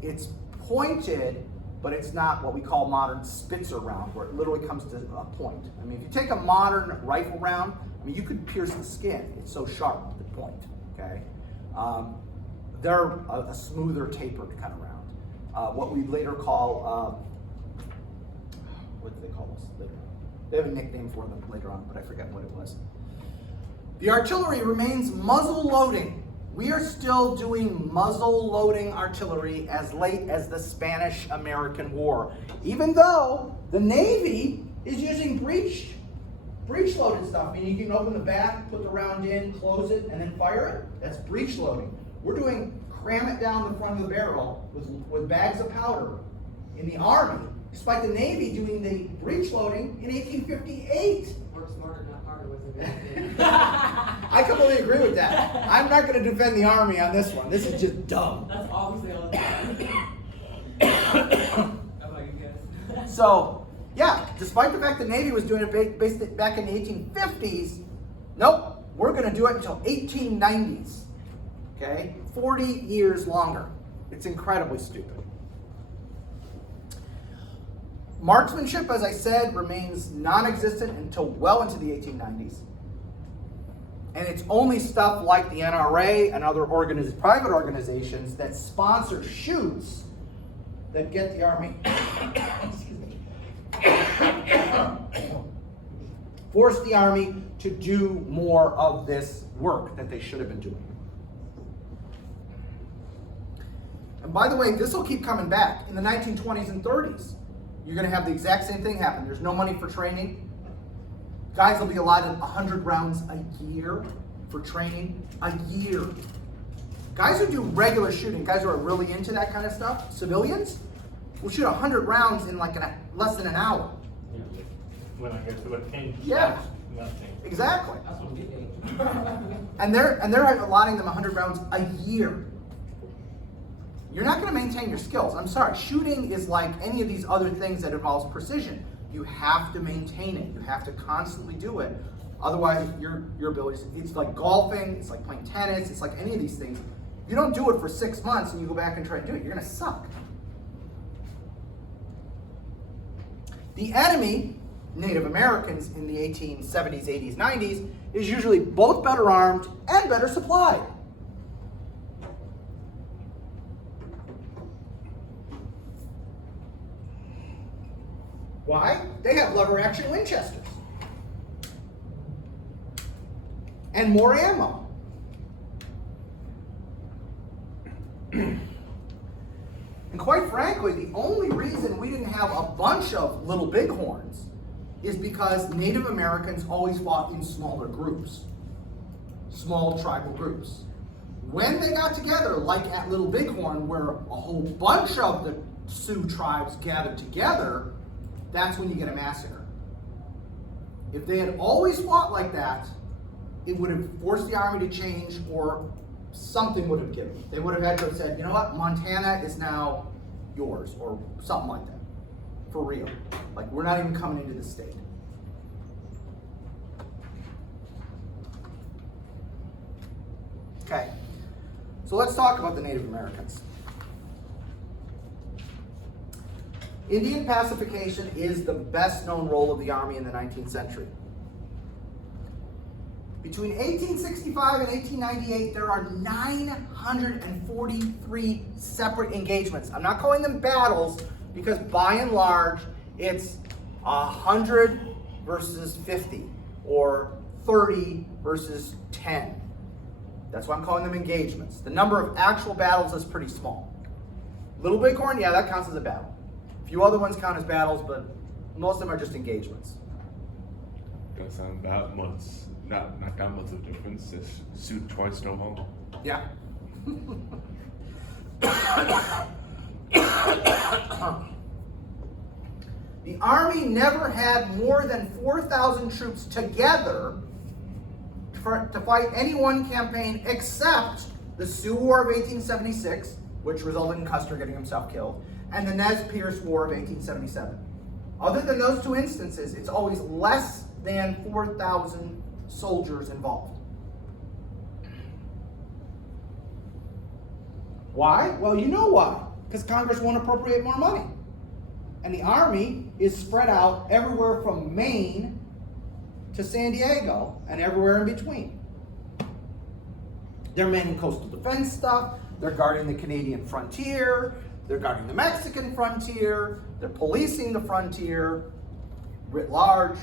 It's pointed, but it's not what we call modern Spitzer round, where it literally comes to a point. I mean, if you take a modern rifle round, I mean, you could pierce the skin. It's so sharp, the point, okay? They're a smoother, tapered kind of round. What we later call, what do they call this later? They have a nickname for them later on, but I forget what it was. The artillery remains muzzle loading. We are still doing muzzle loading artillery as late as the Spanish-American War, even though the Navy is using breech loaded stuff. I mean, you can open the back, put the round in, close it, and then fire it. That's breech loading. We're doing cram it down the front of the barrel with bags of powder in the Army, despite the Navy doing the breech loading in 1858. Work smarter, not harder was a good thing. I completely agree with that. I'm not going to defend the Army on this one. This is just dumb. That's all we say all the time. How about you guys? So, yeah, despite the fact the Navy was doing it based back in the 1850s, nope, we're going to do it until 1890s. Okay? 40 years longer. It's incredibly stupid. Marksmanship, as I said, remains non-existent until well into the 1890s. And it's only stuff like the NRA and other private organizations that sponsor shoots that get the Army, excuse me, force the Army to do more of this work that they should have been doing. And by the way, this will keep coming back. In the 1920s and 30s, you're going to have the exact same thing happen. There's no money for training. Guys will be allotted 100 rounds a year for training. A year. Guys who do regular shooting, guys who are really into that kind of stuff, civilians, will shoot 100 rounds in like less than an hour. Yeah. When I get to a pinch, Yeah. that's nothing. Exactly. That's what we think. And they're allotting them 100 rounds a year. You're not going to maintain your skills. I'm sorry. Shooting is like any of these other things that involves precision. You have to maintain it. You have to constantly do it. Otherwise, your abilities, it's like golfing, it's like playing tennis, it's like any of these things. You don't do it for 6 months and you go back and try and do it, you're going to suck. The enemy, Native Americans in the 1870s, 80s, 90s, is usually both better armed and better supplied. Why? They have lever action Winchesters. And more ammo. And quite frankly, the only reason we didn't have a bunch of little bighorns is because Native Americans always fought in smaller groups. Small tribal groups. When they got together, like at Little Bighorn, where a whole bunch of the Sioux tribes gathered together, that's when you get a massacre. If they had always fought like that, it would have forced the Army to change, or something would have given. They would have had to have said, you know what, Montana is now yours, or something like that. For real. Like, we're not even coming into the state. Okay, so let's talk about the Native Americans. Indian pacification is the best known role of the Army in the 19th century. Between 1865 and 1898, there are 943 separate engagements. I'm not calling them battles because by and large, it's 100 versus 50 or 30 versus 10. That's why I'm calling them engagements. The number of actual battles is pretty small. Little Bighorn, yeah, that counts as a battle. A few other ones count as battles, but most of them are just engagements. gonna sound that much, not that much of a difference. Just shoot twice, no more. Yeah. The Army never had more than 4,000 troops together to fight any one campaign except the Sioux War of 1876, which resulted in Custer getting himself killed, and the Nez Perce War of 1877. Other than those two instances, it's always less than 4,000 soldiers involved. Why? Well, you know why. Because Congress won't appropriate more money. And the Army is spread out everywhere from Maine to San Diego and everywhere in between. They're manning coastal defense stuff. They're guarding the Canadian frontier. They're guarding the Mexican frontier. They're policing the frontier writ large.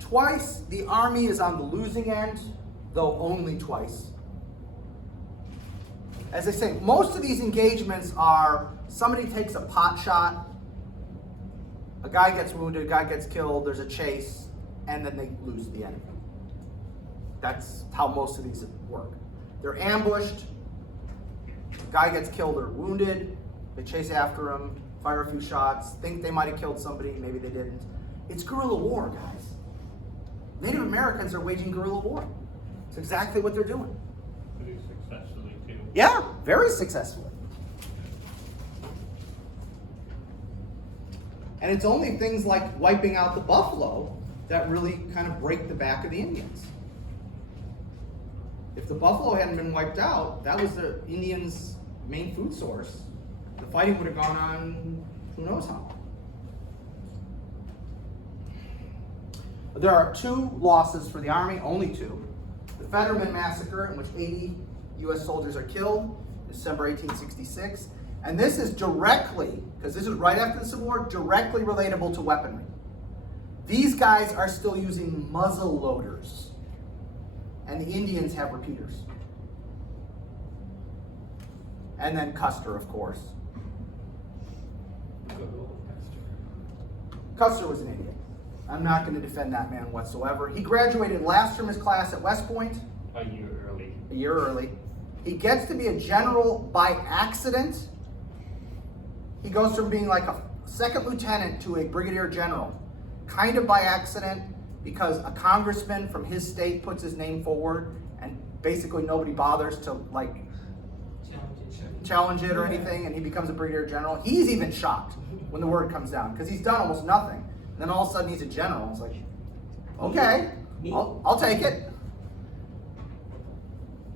Twice, the Army is on the losing end, though only twice. As I say, most of these engagements are somebody takes a pot shot, a guy gets wounded, a guy gets killed, there's a chase, and then they lose the enemy. That's how most of these work. They're ambushed, a guy gets killed or wounded, they chase after him, fire a few shots, think they might have killed somebody, maybe they didn't. It's guerrilla war, guys. Native Americans are waging guerrilla war. It's exactly what they're doing. Pretty successfully too. Yeah, very successfully. And it's only things like wiping out the buffalo that really kind of break the back of the Indians. If the buffalo hadn't been wiped out, that was the Indians' main food source. The fighting would have gone on who knows how long. There are two losses for the Army, only two. The Fetterman Massacre, in which 80 U.S. soldiers are killed, December 1866. And this is directly, because this is right after the Civil War, directly relatable to weaponry. These guys are still using muzzle loaders, and the Indians have repeaters. And then Custer, of course. Custer was an idiot. I'm not going to defend that man whatsoever. He graduated last from his class at West Point. A year early. A year early. He gets to be a general by accident. He goes from being like a second lieutenant to a brigadier general. Kind of by accident, because a congressman from his state puts his name forward and basically nobody bothers to like challenge it or anything, and he becomes a brigadier general. He's even shocked when the word comes down because he's done almost nothing. And then all of a sudden he's a general. It's like, okay, I'll take it.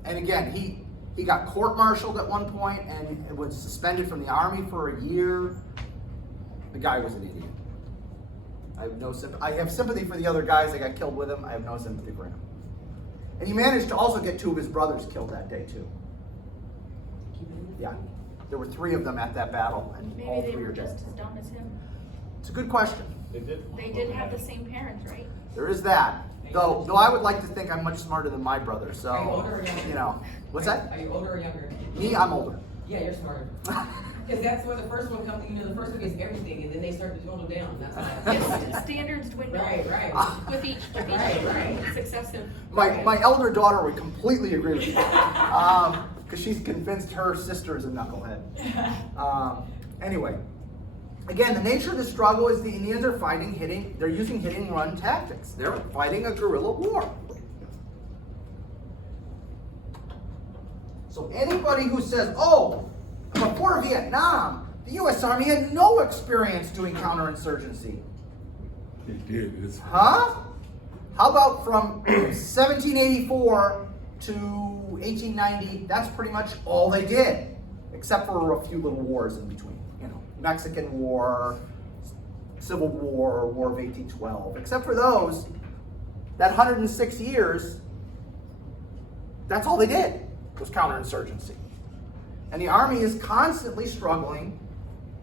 And again, he got court-martialed at one point and was suspended from the Army for a year. The guy was an idiot. I have no sympathy. I have sympathy for the other guys that got killed with him. I have no sympathy for him. And he managed to also get two of his brothers killed that day too. Yeah, there were three of them at that battle, and all Maybe they three were are dead. just as dumb as him. It's a good question. They They did have the same parents, right? There is that. Though I would like to think I'm much smarter than my brother. Are you So, older or younger? you know, what's that? Are you older or younger? Me, I'm older. Yeah, you're smarter. Because that's where the first one comes, the first one gets everything, and then they start to dwindle down. That's how Just standards dwindle. Right. With each Right. successive. My elder daughter would completely agree with you. Because she's convinced her sister is a knucklehead. Anyway, again, the nature of the struggle is the Indians are they're using hit and run tactics. They're fighting a guerrilla war. So anybody who says, oh, before Vietnam, the U.S. Army had no experience doing counterinsurgency. It did. Huh? How about from 1784 to 1890? That's pretty much all they did, except for a few little wars in between. You know, Mexican War, Civil War, War of 1812. Except for those, that 106 years, that's all they did was counterinsurgency. And the Army is constantly struggling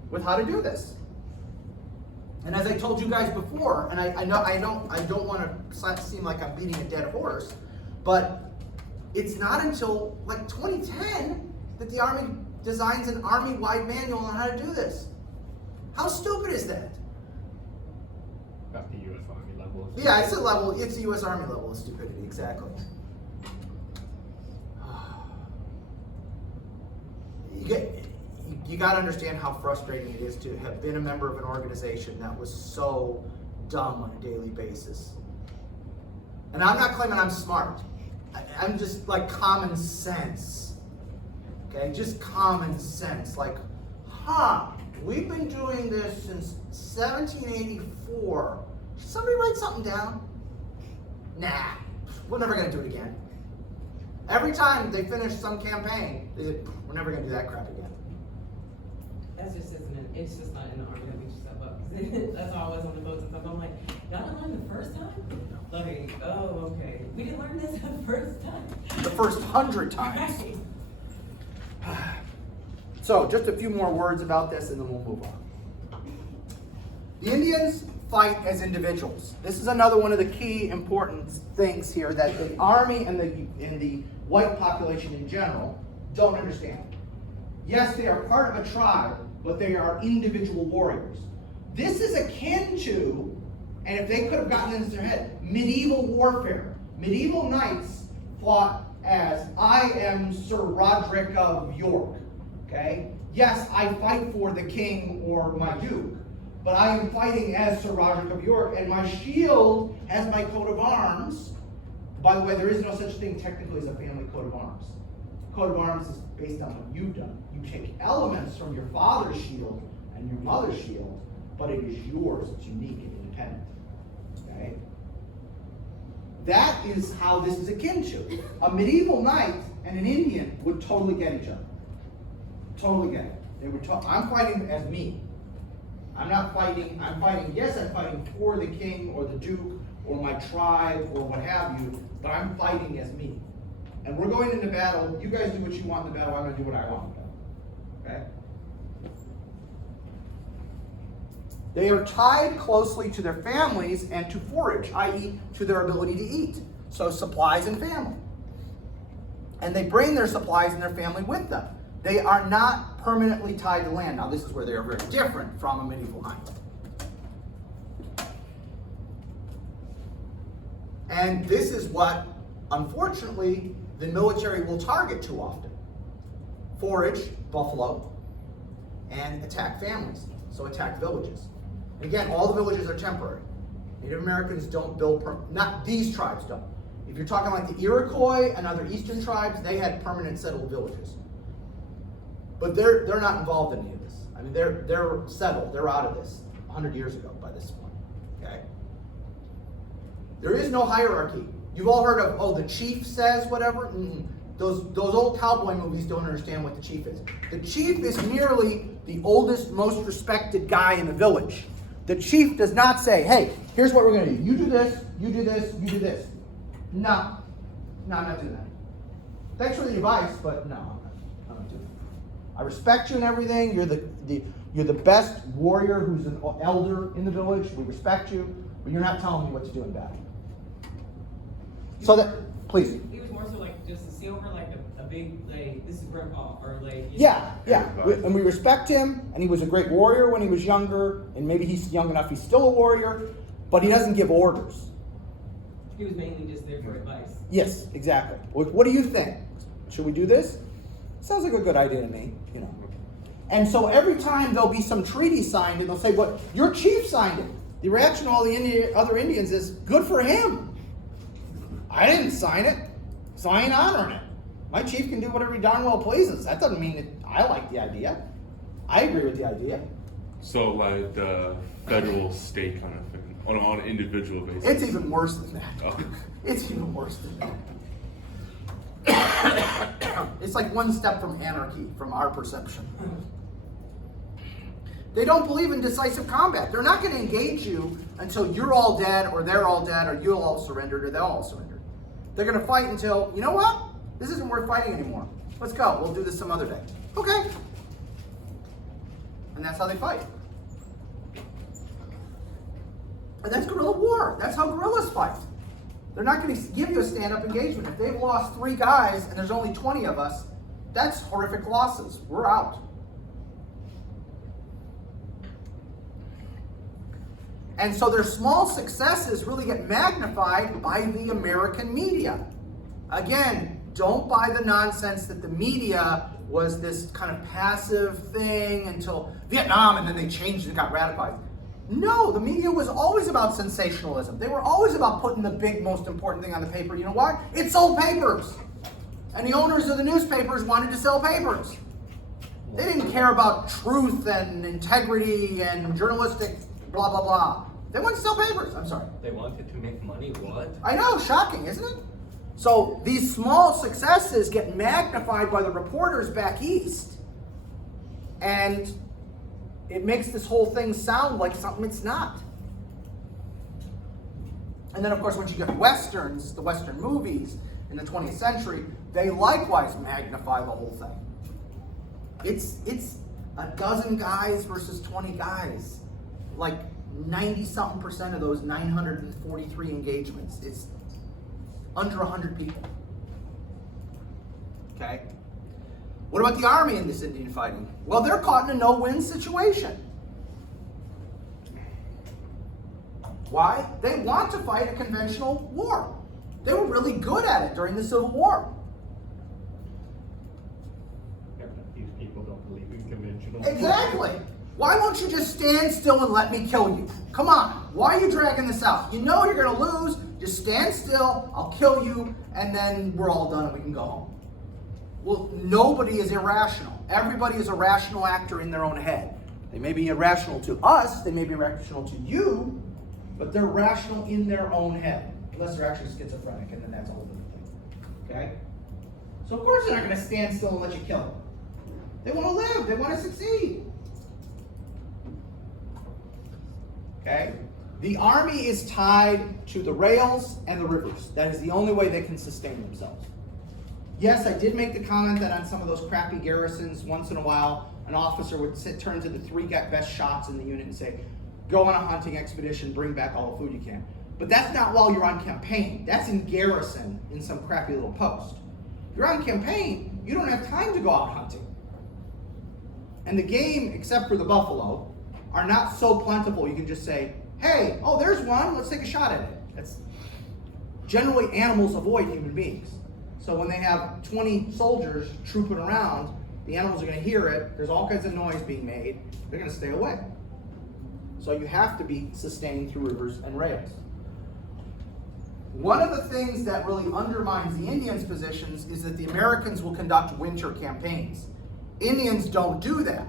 with how to do this. And as I told you guys before, and I don't want to seem like I'm beating a dead horse, but it's not until like 2010 that the Army designs an Army-wide manual on how to do this. How stupid is that? At the U.S. Army level. Yeah, it's a U.S. Army level of stupidity, exactly. You got to understand how frustrating it is to have been a member of an organization that was so dumb on a daily basis. And I'm not claiming I'm smart. I'm just like common sense. Okay, just common sense. Like, we've been doing this since 1784. Should somebody write something down? Nah, we're never gonna do it again. Every time they finish some campaign, they said, we're never gonna do that crap again. It's just not in the Army that we just step up. That's all I was on the boats and stuff. I'm like, y'all didn't learn the first time? Like, oh, okay. We didn't learn this the first time. The first 100 times. Right. So, just a few more words about this and then we'll move on. The Indians fight as individuals. This is another one of the key important things here that the Army and the white population in general don't understand. Yes, they are part of a tribe, but they are individual warriors. This is akin to, and if they could have gotten this into their head, medieval warfare. Medieval knights fought as, I am Sir Roderick of York. Okay? Yes, I fight for the king or my duke, but I am fighting as Sir Roderick of York, and my shield has my coat of arms. By the way, there is no such thing technically as a family coat of arms. Coat of arms is based on what you've done. You take elements from your father's shield and your mother's shield, but it is yours. It's unique and independent. Okay? That is how this is akin to. A medieval knight and an Indian would totally get each other. Totally get it. They would I'm fighting as me. I'm fighting for the king or the duke or my tribe or what have you, but I'm fighting as me. And we're going into battle. You guys do what you want in the battle. I'm going to do what I want in the battle. Okay? They are tied closely to their families and to forage, i.e., to their ability to eat. So supplies and family. And they bring their supplies and their family with them. They are not permanently tied to land. Now, this is where they are very different from a medieval knight. And this is what, unfortunately, the military will target too often. Forage, buffalo, and attack families. So attack villages. And again, all the villages are temporary. Native Americans don't build, not these tribes don't. If you're talking like the Iroquois and other eastern tribes, they had permanent settled villages. But they're not involved in any of this. I mean, they're settled. They're out of this 100 years ago by this point. Okay? There is no hierarchy. You've all heard of, the chief says whatever. Mm-mm. Those old cowboy movies don't understand what the chief is. The chief is merely the oldest, most respected guy in the village. The chief does not say, hey, here's what we're going to do. You do this, you do this, you do this. No, I'm not doing that. Thanks for the advice, but no, I'm not doing it. I respect you and everything. You're the best warrior who's an elder in the village. We respect you, but you're not telling me what to do in battle. So that, please. He was more so like just to see over like a big, like, this is grandpa, or like. Yeah. And we respect him, and he was a great warrior when he was younger, and maybe he's young enough, he's still a warrior, but he doesn't give orders. He was mainly just there for advice. Yes, exactly. What do you think? Should we do this? Sounds like a good idea to me, you know. And so every time there'll be some treaty signed, and they'll say, "But your chief signed it." The reaction of all the other Indians is, "Good for him. I didn't sign it, so I ain't honoring it. My chief can do whatever he darn well pleases. That doesn't mean that I like the idea. I agree with the idea." So like the federal state kind of thing on an individual basis. It's even worse than that. Oh. It's even worse than that. It's like one step from anarchy, from our perception. They don't believe in decisive combat. They're not going to engage you until you're all dead, or they're all dead, or you'll all surrendered, or they'll all surrender. They're going to fight until, you know what? This isn't worth fighting anymore. Let's go. We'll do this some other day. Okay. And that's how they fight. And that's guerrilla war. That's how guerrillas fight. They're not going to give you a stand-up engagement. If they've lost 3 guys and there's only 20 of us, that's horrific losses. We're out. And so their small successes really get magnified by the American media. Again, don't buy the nonsense that the media was this kind of passive thing until Vietnam and then they changed and got ratified. No, the media was always about sensationalism. They were always about putting the big, most important thing on the paper. You know why? It sold papers. And the owners of the newspapers wanted to sell papers. They didn't care about truth and integrity and journalistic blah, blah, blah. They wanted to sell papers. I'm sorry. They wanted to make money, what? I know, shocking, isn't it? So these small successes get magnified by the reporters back east. And it makes this whole thing sound like something it's not. And then, of course, once you get westerns, the western movies in the 20th century, they likewise magnify the whole thing. It's a dozen guys versus 20 guys. Like 90-something% of those 943 engagements. It's under 100 people. Okay? What about the army in this Indian fighting? Well, they're caught in a no-win situation. Why? They want to fight a conventional war. They were really good at it during the Civil War. Yeah, but these people don't believe in conventional. Exactly. Why won't you just stand still and let me kill you? Come on. Why are you dragging this out? You know you're going to lose. Just stand still. I'll kill you. And then we're all done and we can go home. Well, nobody is irrational. Everybody is a rational actor in their own head. They may be irrational to us. They may be irrational to you. But they're rational in their own head. Unless they're actually schizophrenic. And then that's a whole different thing. Okay? So of course they're not going to stand still and let you kill them. They want to live. They want to succeed. Okay? The army is tied to the rails and the rivers. That is the only way they can sustain themselves. Yes, I did make the comment that on some of those crappy garrisons, once in a while, an officer would turn to the 3 best shots in the unit and say, go on a hunting expedition, bring back all the food you can. But that's not while you're on campaign. That's in garrison in some crappy little post. If you're on campaign, you don't have time to go out hunting. And the game, except for the buffalo, are not so plentiful you can just say, hey, oh, there's one, let's take a shot at it. That's generally animals avoid human beings. So when they have 20 soldiers trooping around, the animals are going to hear it, there's all kinds of noise being made, they're going to stay away. So you have to be sustained through rivers and rails. One of the things that really undermines the Indians' positions is that the Americans will conduct winter campaigns. Indians don't do that.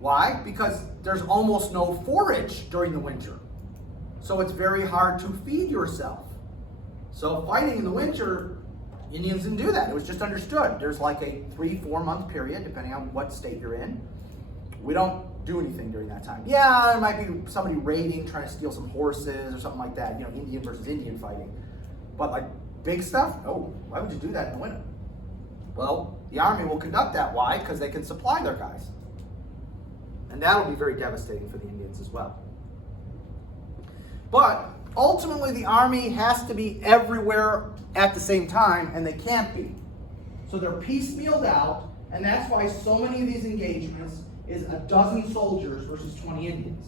Why? Because there's almost no forage during the winter. So it's very hard to feed yourself. So fighting in the winter, Indians didn't do that. It was just understood. There's like a 3-4 month period, depending on what state you're in. We don't do anything during that time. Yeah, there might be somebody raiding, trying to steal some horses or something like that, Indian versus Indian fighting. But like big stuff, no. Why would you do that in the winter? Well, the army will conduct that. Why? Because they can supply their guys. And that'll be very devastating for the Indians as well. But ultimately, the army has to be everywhere at the same time, and they can't be. So they're piecemealed out, and that's why so many of these engagements is a dozen soldiers versus 20 Indians.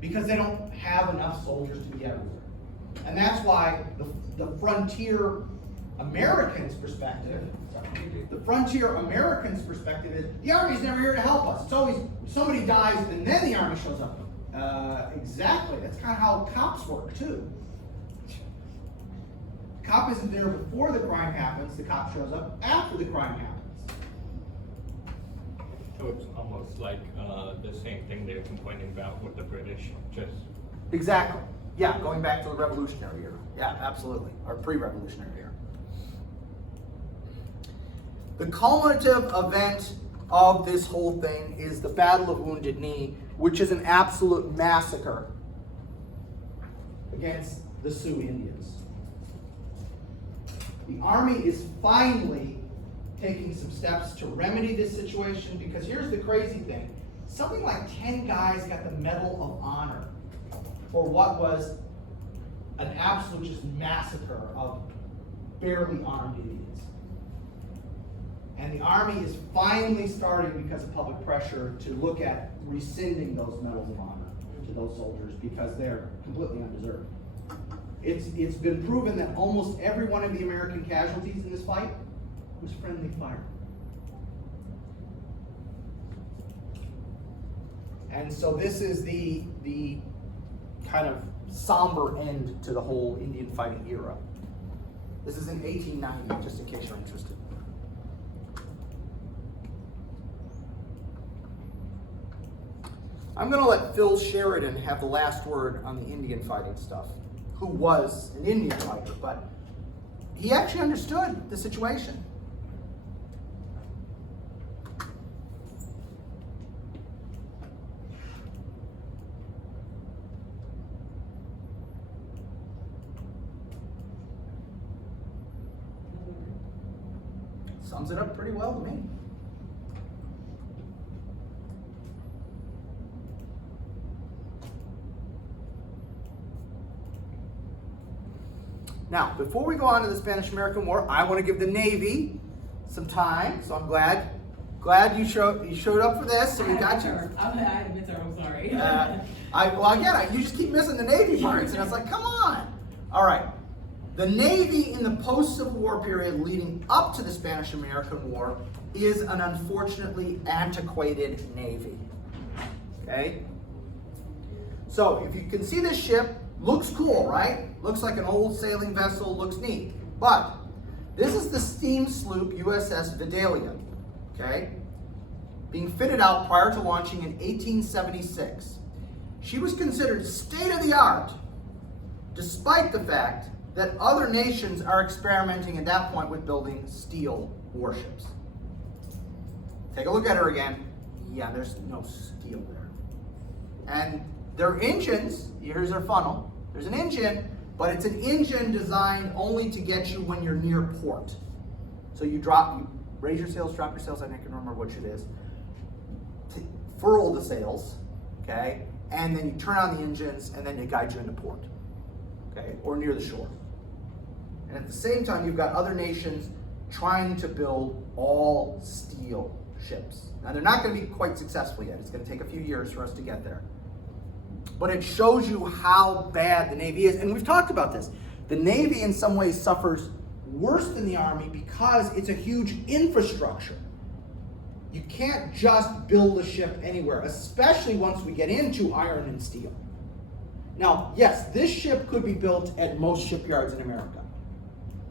Because they don't have enough soldiers to be everywhere. And that's why the frontier Americans' perspective, is the army's never here to help us. It's always somebody dies and then the army shows up. Exactly. That's kind of how cops work too. The cop isn't there before the crime happens. The cop shows up after the crime happens. So it's almost like the same thing they're complaining about with the British, just... Exactly. Yeah, going back to the Revolutionary era. Yeah, absolutely. Or pre-Revolutionary era. The culminative event of this whole thing is the Battle of Wounded Knee, which is an absolute massacre against the Sioux Indians. The army is finally taking some steps to remedy this situation, because here's the crazy thing. something like 10 guys got the Medal of Honor for what was an absolute just massacre of barely armed Indians. And the Army is finally starting, because of public pressure, to look at rescinding those Medals of Honor to those soldiers because they're completely undeserved. It's been proven that almost every one of the American casualties in this fight was friendly fire. And so this is the kind of somber end to the whole Indian fighting era. This is in 1890, just in case you're interested. I'm going to let Phil Sheridan have the last word on the Indian fighting stuff, who was an Indian fighter, but he actually understood the situation. Sums it up pretty well to me. Now, before we go on to the Spanish-American War, I want to give the Navy some time. So I'm glad you showed up for this. So we got you. I had a midterm, I'm sorry. You just keep missing the Navy parts, and I was like, come on. All right. The Navy in the post-Civil War period leading up to the Spanish-American War is an unfortunately antiquated Navy. Okay? So if you can see this ship, looks cool, right? Looks like an old sailing vessel, looks neat. But this is the steam sloop USS Vidalia, okay? Being fitted out prior to launching in 1876. She was considered state-of-the-art, despite the fact that other nations are experimenting at that point with building steel warships. Take a look at her again. Yeah, there's no steel there. And their engines, here's their funnel. There's an engine, but it's an engine designed only to get you when you're near port. So you raise your sails, drop your sails, I can remember which it is. Furl the sails, okay? And then you turn on the engines and then they guide you into port, okay? Or near the shore. And at the same time, you've got other nations trying to build all steel ships. Now they're not going to be quite successful yet. It's going to take a few years for us to get there. But it shows you how bad the Navy is. And we've talked about this. The Navy in some ways suffers worse than the Army because it's a huge infrastructure. You can't just build a ship anywhere, especially once we get into iron and steel. Now, yes, this ship could be built at most shipyards in America.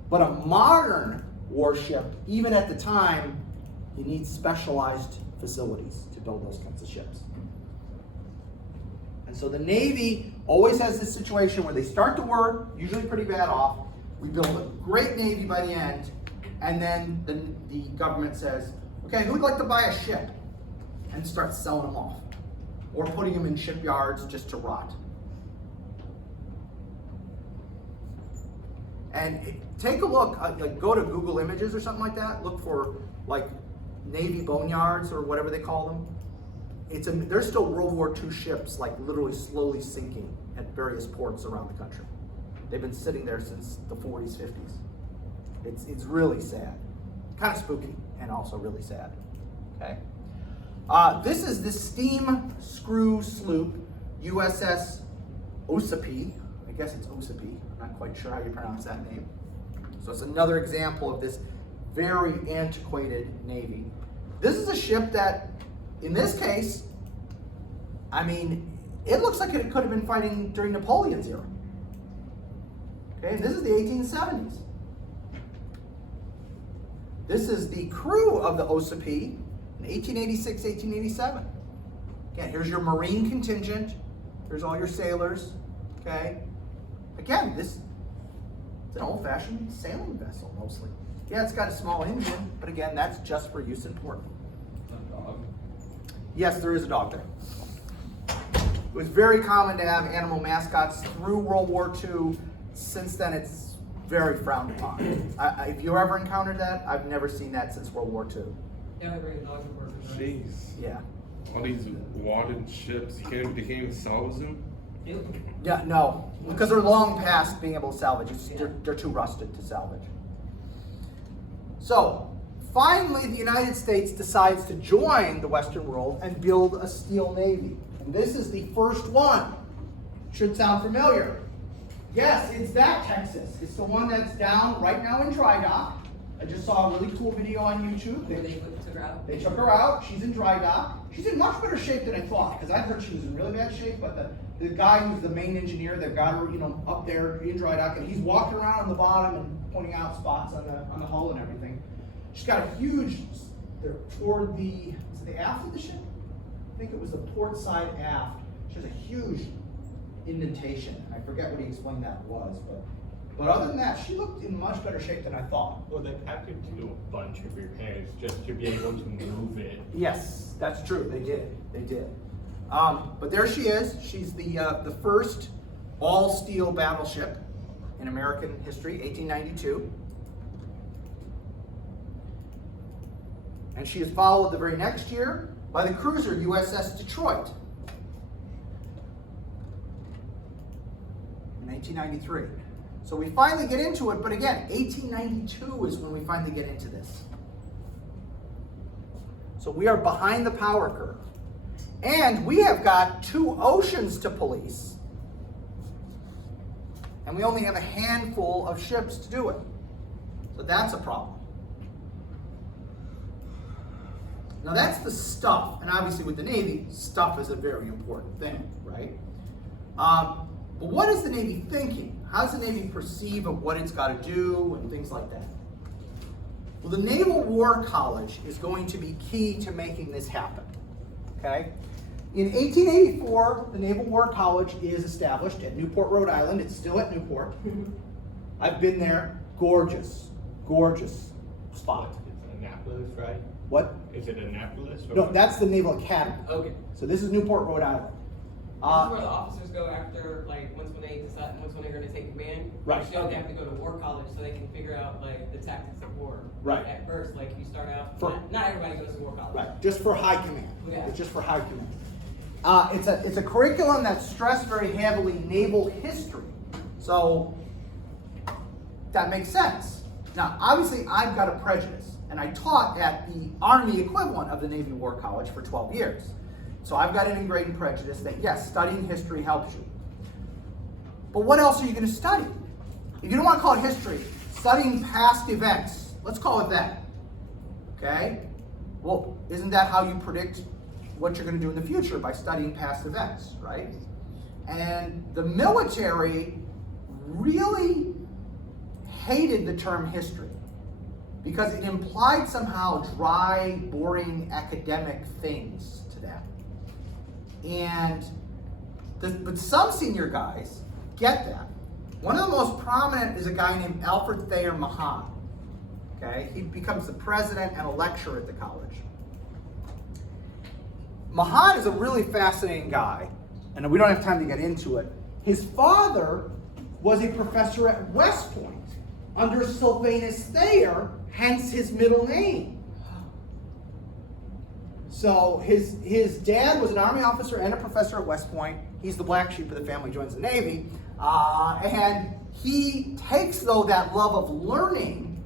But a modern warship, even at the time, you need specialized facilities to build those kinds of ships. And so the Navy always has this situation where they start the war, usually pretty bad off. We build a great Navy by the end, and then the government says, okay, who'd like to buy a ship? And start selling them off. Or putting them in shipyards just to rot. And take a look, go to Google Images or something like that, look for like Navy boneyards or whatever they call them. There's still World War II ships like literally slowly sinking at various ports around the country. They've been sitting there since the 40s, 50s. It's really sad. Kind of spooky and also really sad. Okay. This is the steam screw sloop USS Ossipee. I guess it's Ossipee. I'm not quite sure how you pronounce that name. So it's another example of this very antiquated Navy. This is a ship that, in this case, I mean, it looks like it could have been fighting during Napoleon's era. Okay, and this is the 1870s. This is the crew of the Ossipee in 1886, 1887. Again, here's your Marine contingent. Here's all your sailors. Okay. Again, it's an old-fashioned sailing vessel, mostly. Yeah, it's got a small engine, but again, that's just for use in port. Yes, there is a dog there. It was very common to have animal mascots through World War II. Since then, it's very frowned upon. Have you ever encountered that? I've never seen that since World War II. Yeah, they bring dogs to work. Jeez. Yeah. all these watered ships, they can't even salvage them? Yeah, no, because they're long past being able to salvage. They're too rusted to salvage. So, finally, the United States decides to join the Western world and build a steel navy. And this is the first one. Should sound familiar. Yes, it's that Texas. It's the one that's down right now in dry dock. I just saw a really cool video on YouTube. Where they took her out. They took her out. She's in dry dock. She's in much better shape than I thought, because I heard she was in really bad shape. But the guy who's the main engineer, they've got her, up there in dry dock, and he's walking around on the bottom and pointing out spots on the hull and everything. She's got a huge. They're toward the aft of the ship. I think it was the port side aft. She has a huge indentation. I forget what he explained that was, but other than that, she looked in much better shape than I thought. Well, they had to do a bunch of repairs just to be able to move it. Yes, that's true. They did. They did. But there she is. She's the first all-steel battleship in American history, 1892. And she is followed the very next year by the cruiser USS Detroit in 1893. So we finally get into it, but again, 1892 is when we finally get into this. So we are behind the power curve. And we have got 2 oceans to police. And we only have a handful of ships to do it. So that's a problem. Now that's the stuff. And obviously with the Navy, stuff is a very important thing, right? But what is the Navy thinking? How does the Navy perceive of what it's got to do and things like that? Well, the Naval War College is going to be key to making this happen, okay? In 1884, the Naval War College is established at Newport, Rhode Island. It's still at Newport. I've been there. Gorgeous, gorgeous spot. It's Annapolis, right? What? Is it Annapolis? Or No, that's the Naval Academy. Okay. So this is Newport, Rhode Island. This is where the officers go after, like, once when they're going to take command. Right. Actually, they have to go to war college so they can figure out, like, the tactics of war. Right. At first, like, you start out, For- not everybody goes to war college. Right, just for high command. Yeah. It's just for high command. It's a curriculum that stressed very heavily naval history. So that makes sense. Now, obviously, I've got a prejudice, and I taught at the Army equivalent of the Navy War College for 12 years. So I've got an ingrained prejudice that, yes, studying history helps you. But what else are you going to study? If you don't want to call it history, studying past events, let's call it that. Okay? Well, isn't that how you predict what you're going to do in the future? By studying past events, right? And the military really hated the term history because it implied somehow dry, boring, academic things to them. But some senior guys get that. One of the most prominent is a guy named Alfred Thayer Mahan. Okay, he becomes the president and a lecturer at the college. Mahan is a really fascinating guy, and we don't have time to get into it. His father was a professor at West Point under Sylvanus Thayer, hence his middle name. So his dad was an Army officer and a professor at West Point. He's the black sheep of the family, joins the Navy. And he takes, though, that love of learning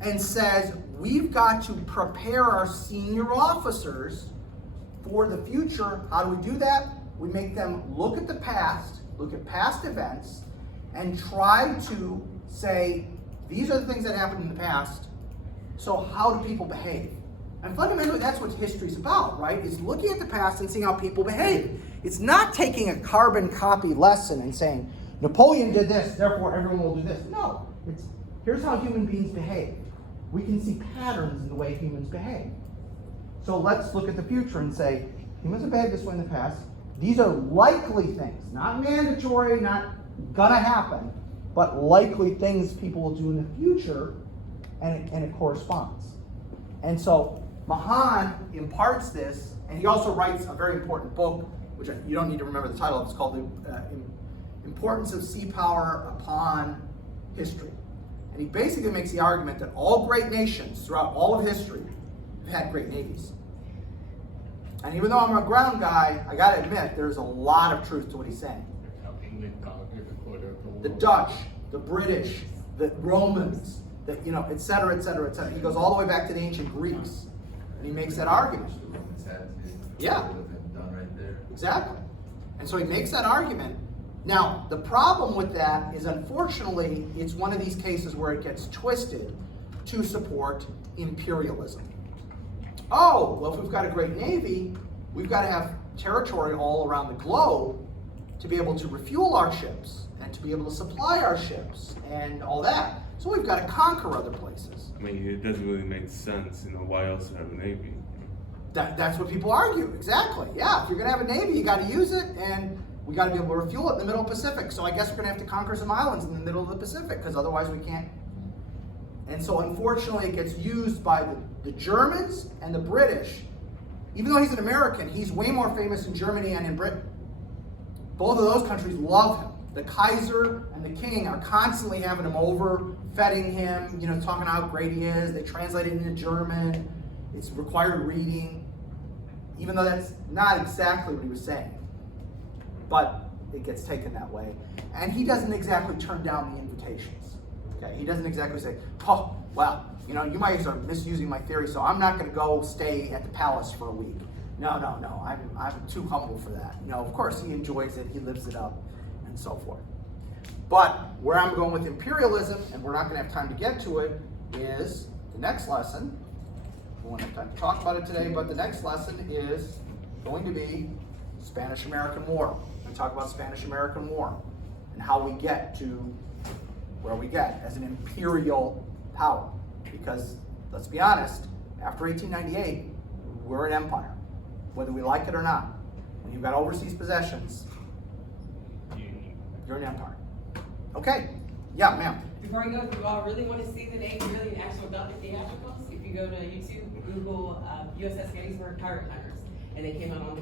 and says, we've got to prepare our senior officers for the future. How do we do that? We make them look at the past, look at past events, and try to say, these are the things that happened in the past, so how do people behave? And fundamentally, that's what history's about, right? Is looking at the past and seeing how people behave. It's not taking a carbon copy lesson and saying, Napoleon did this, therefore everyone will do this. No, it's here's how human beings behave. We can see patterns in the way humans behave. So let's look at the future and say, humans have behaved this way in the past. These are likely things, not mandatory, not gonna happen, but likely things people will do in the future, and it corresponds. And so Mahan imparts this, and he also writes a very important book, which you don't need to remember the title of. It's called The Importance of Sea Power Upon History. And he basically makes the argument that all great nations throughout all of history have had great navies. And even though I'm a ground guy, I gotta admit, there's a lot of truth to what he's saying. How England conquered a quarter of the world. The Dutch, the British, the Romans, the, you know, et cetera, et cetera, et cetera. He goes all the way back to the ancient Greeks, and he makes that argument. The Romans had to. Yeah. Would have been done right there. Exactly. And so he makes that argument. Now, the problem with that is, unfortunately, it's one of these cases where it gets twisted to support imperialism. Oh, well, if we've got a great navy, we've got to have territory all around the globe to be able to refuel our ships and to be able to supply our ships and all that. So we've got to conquer other places. I mean, it doesn't really make sense, you know, why else have a navy? That's what people argue, exactly. Yeah, if you're going to have a navy, you got to use it, and we got to be able to refuel it in the middle of the Pacific. So I guess we're going to have to conquer some islands in the middle of the Pacific, because otherwise we can't. And so unfortunately it gets used by the Germans and the British. Even though he's an American, he's way more famous in Germany and in Britain. Both of those countries love him. The Kaiser and the King are constantly having him over, feting him, you know, talking how great he is. They translate it into German. It's required reading, even though that's not exactly what he was saying. But it gets taken that way. And he doesn't exactly turn down the invitations. Okay, he doesn't exactly say, oh, well, you know, you might are misusing my theory, so I'm not going to go stay at the palace for a week. No, I'm too humble for that. You know, of course he enjoys it, he lives it up, and so forth. But where I'm going with imperialism, and we're not going to have time to get to it, is the next lesson. We won't have time to talk about it today, but the next lesson is going to be Spanish-American War. We talk about Spanish-American War and how we get to where we get as an imperial power. Because, let's be honest, after 1898, we're an empire, whether we like it or not. When you've got overseas possessions, you're an empire. Okay, yeah, ma'am. Before I go, if you all really want to see the name, really actual theatricals, if you go to YouTube, Google USS Gettysburg Pirate Hunters, and they came out on the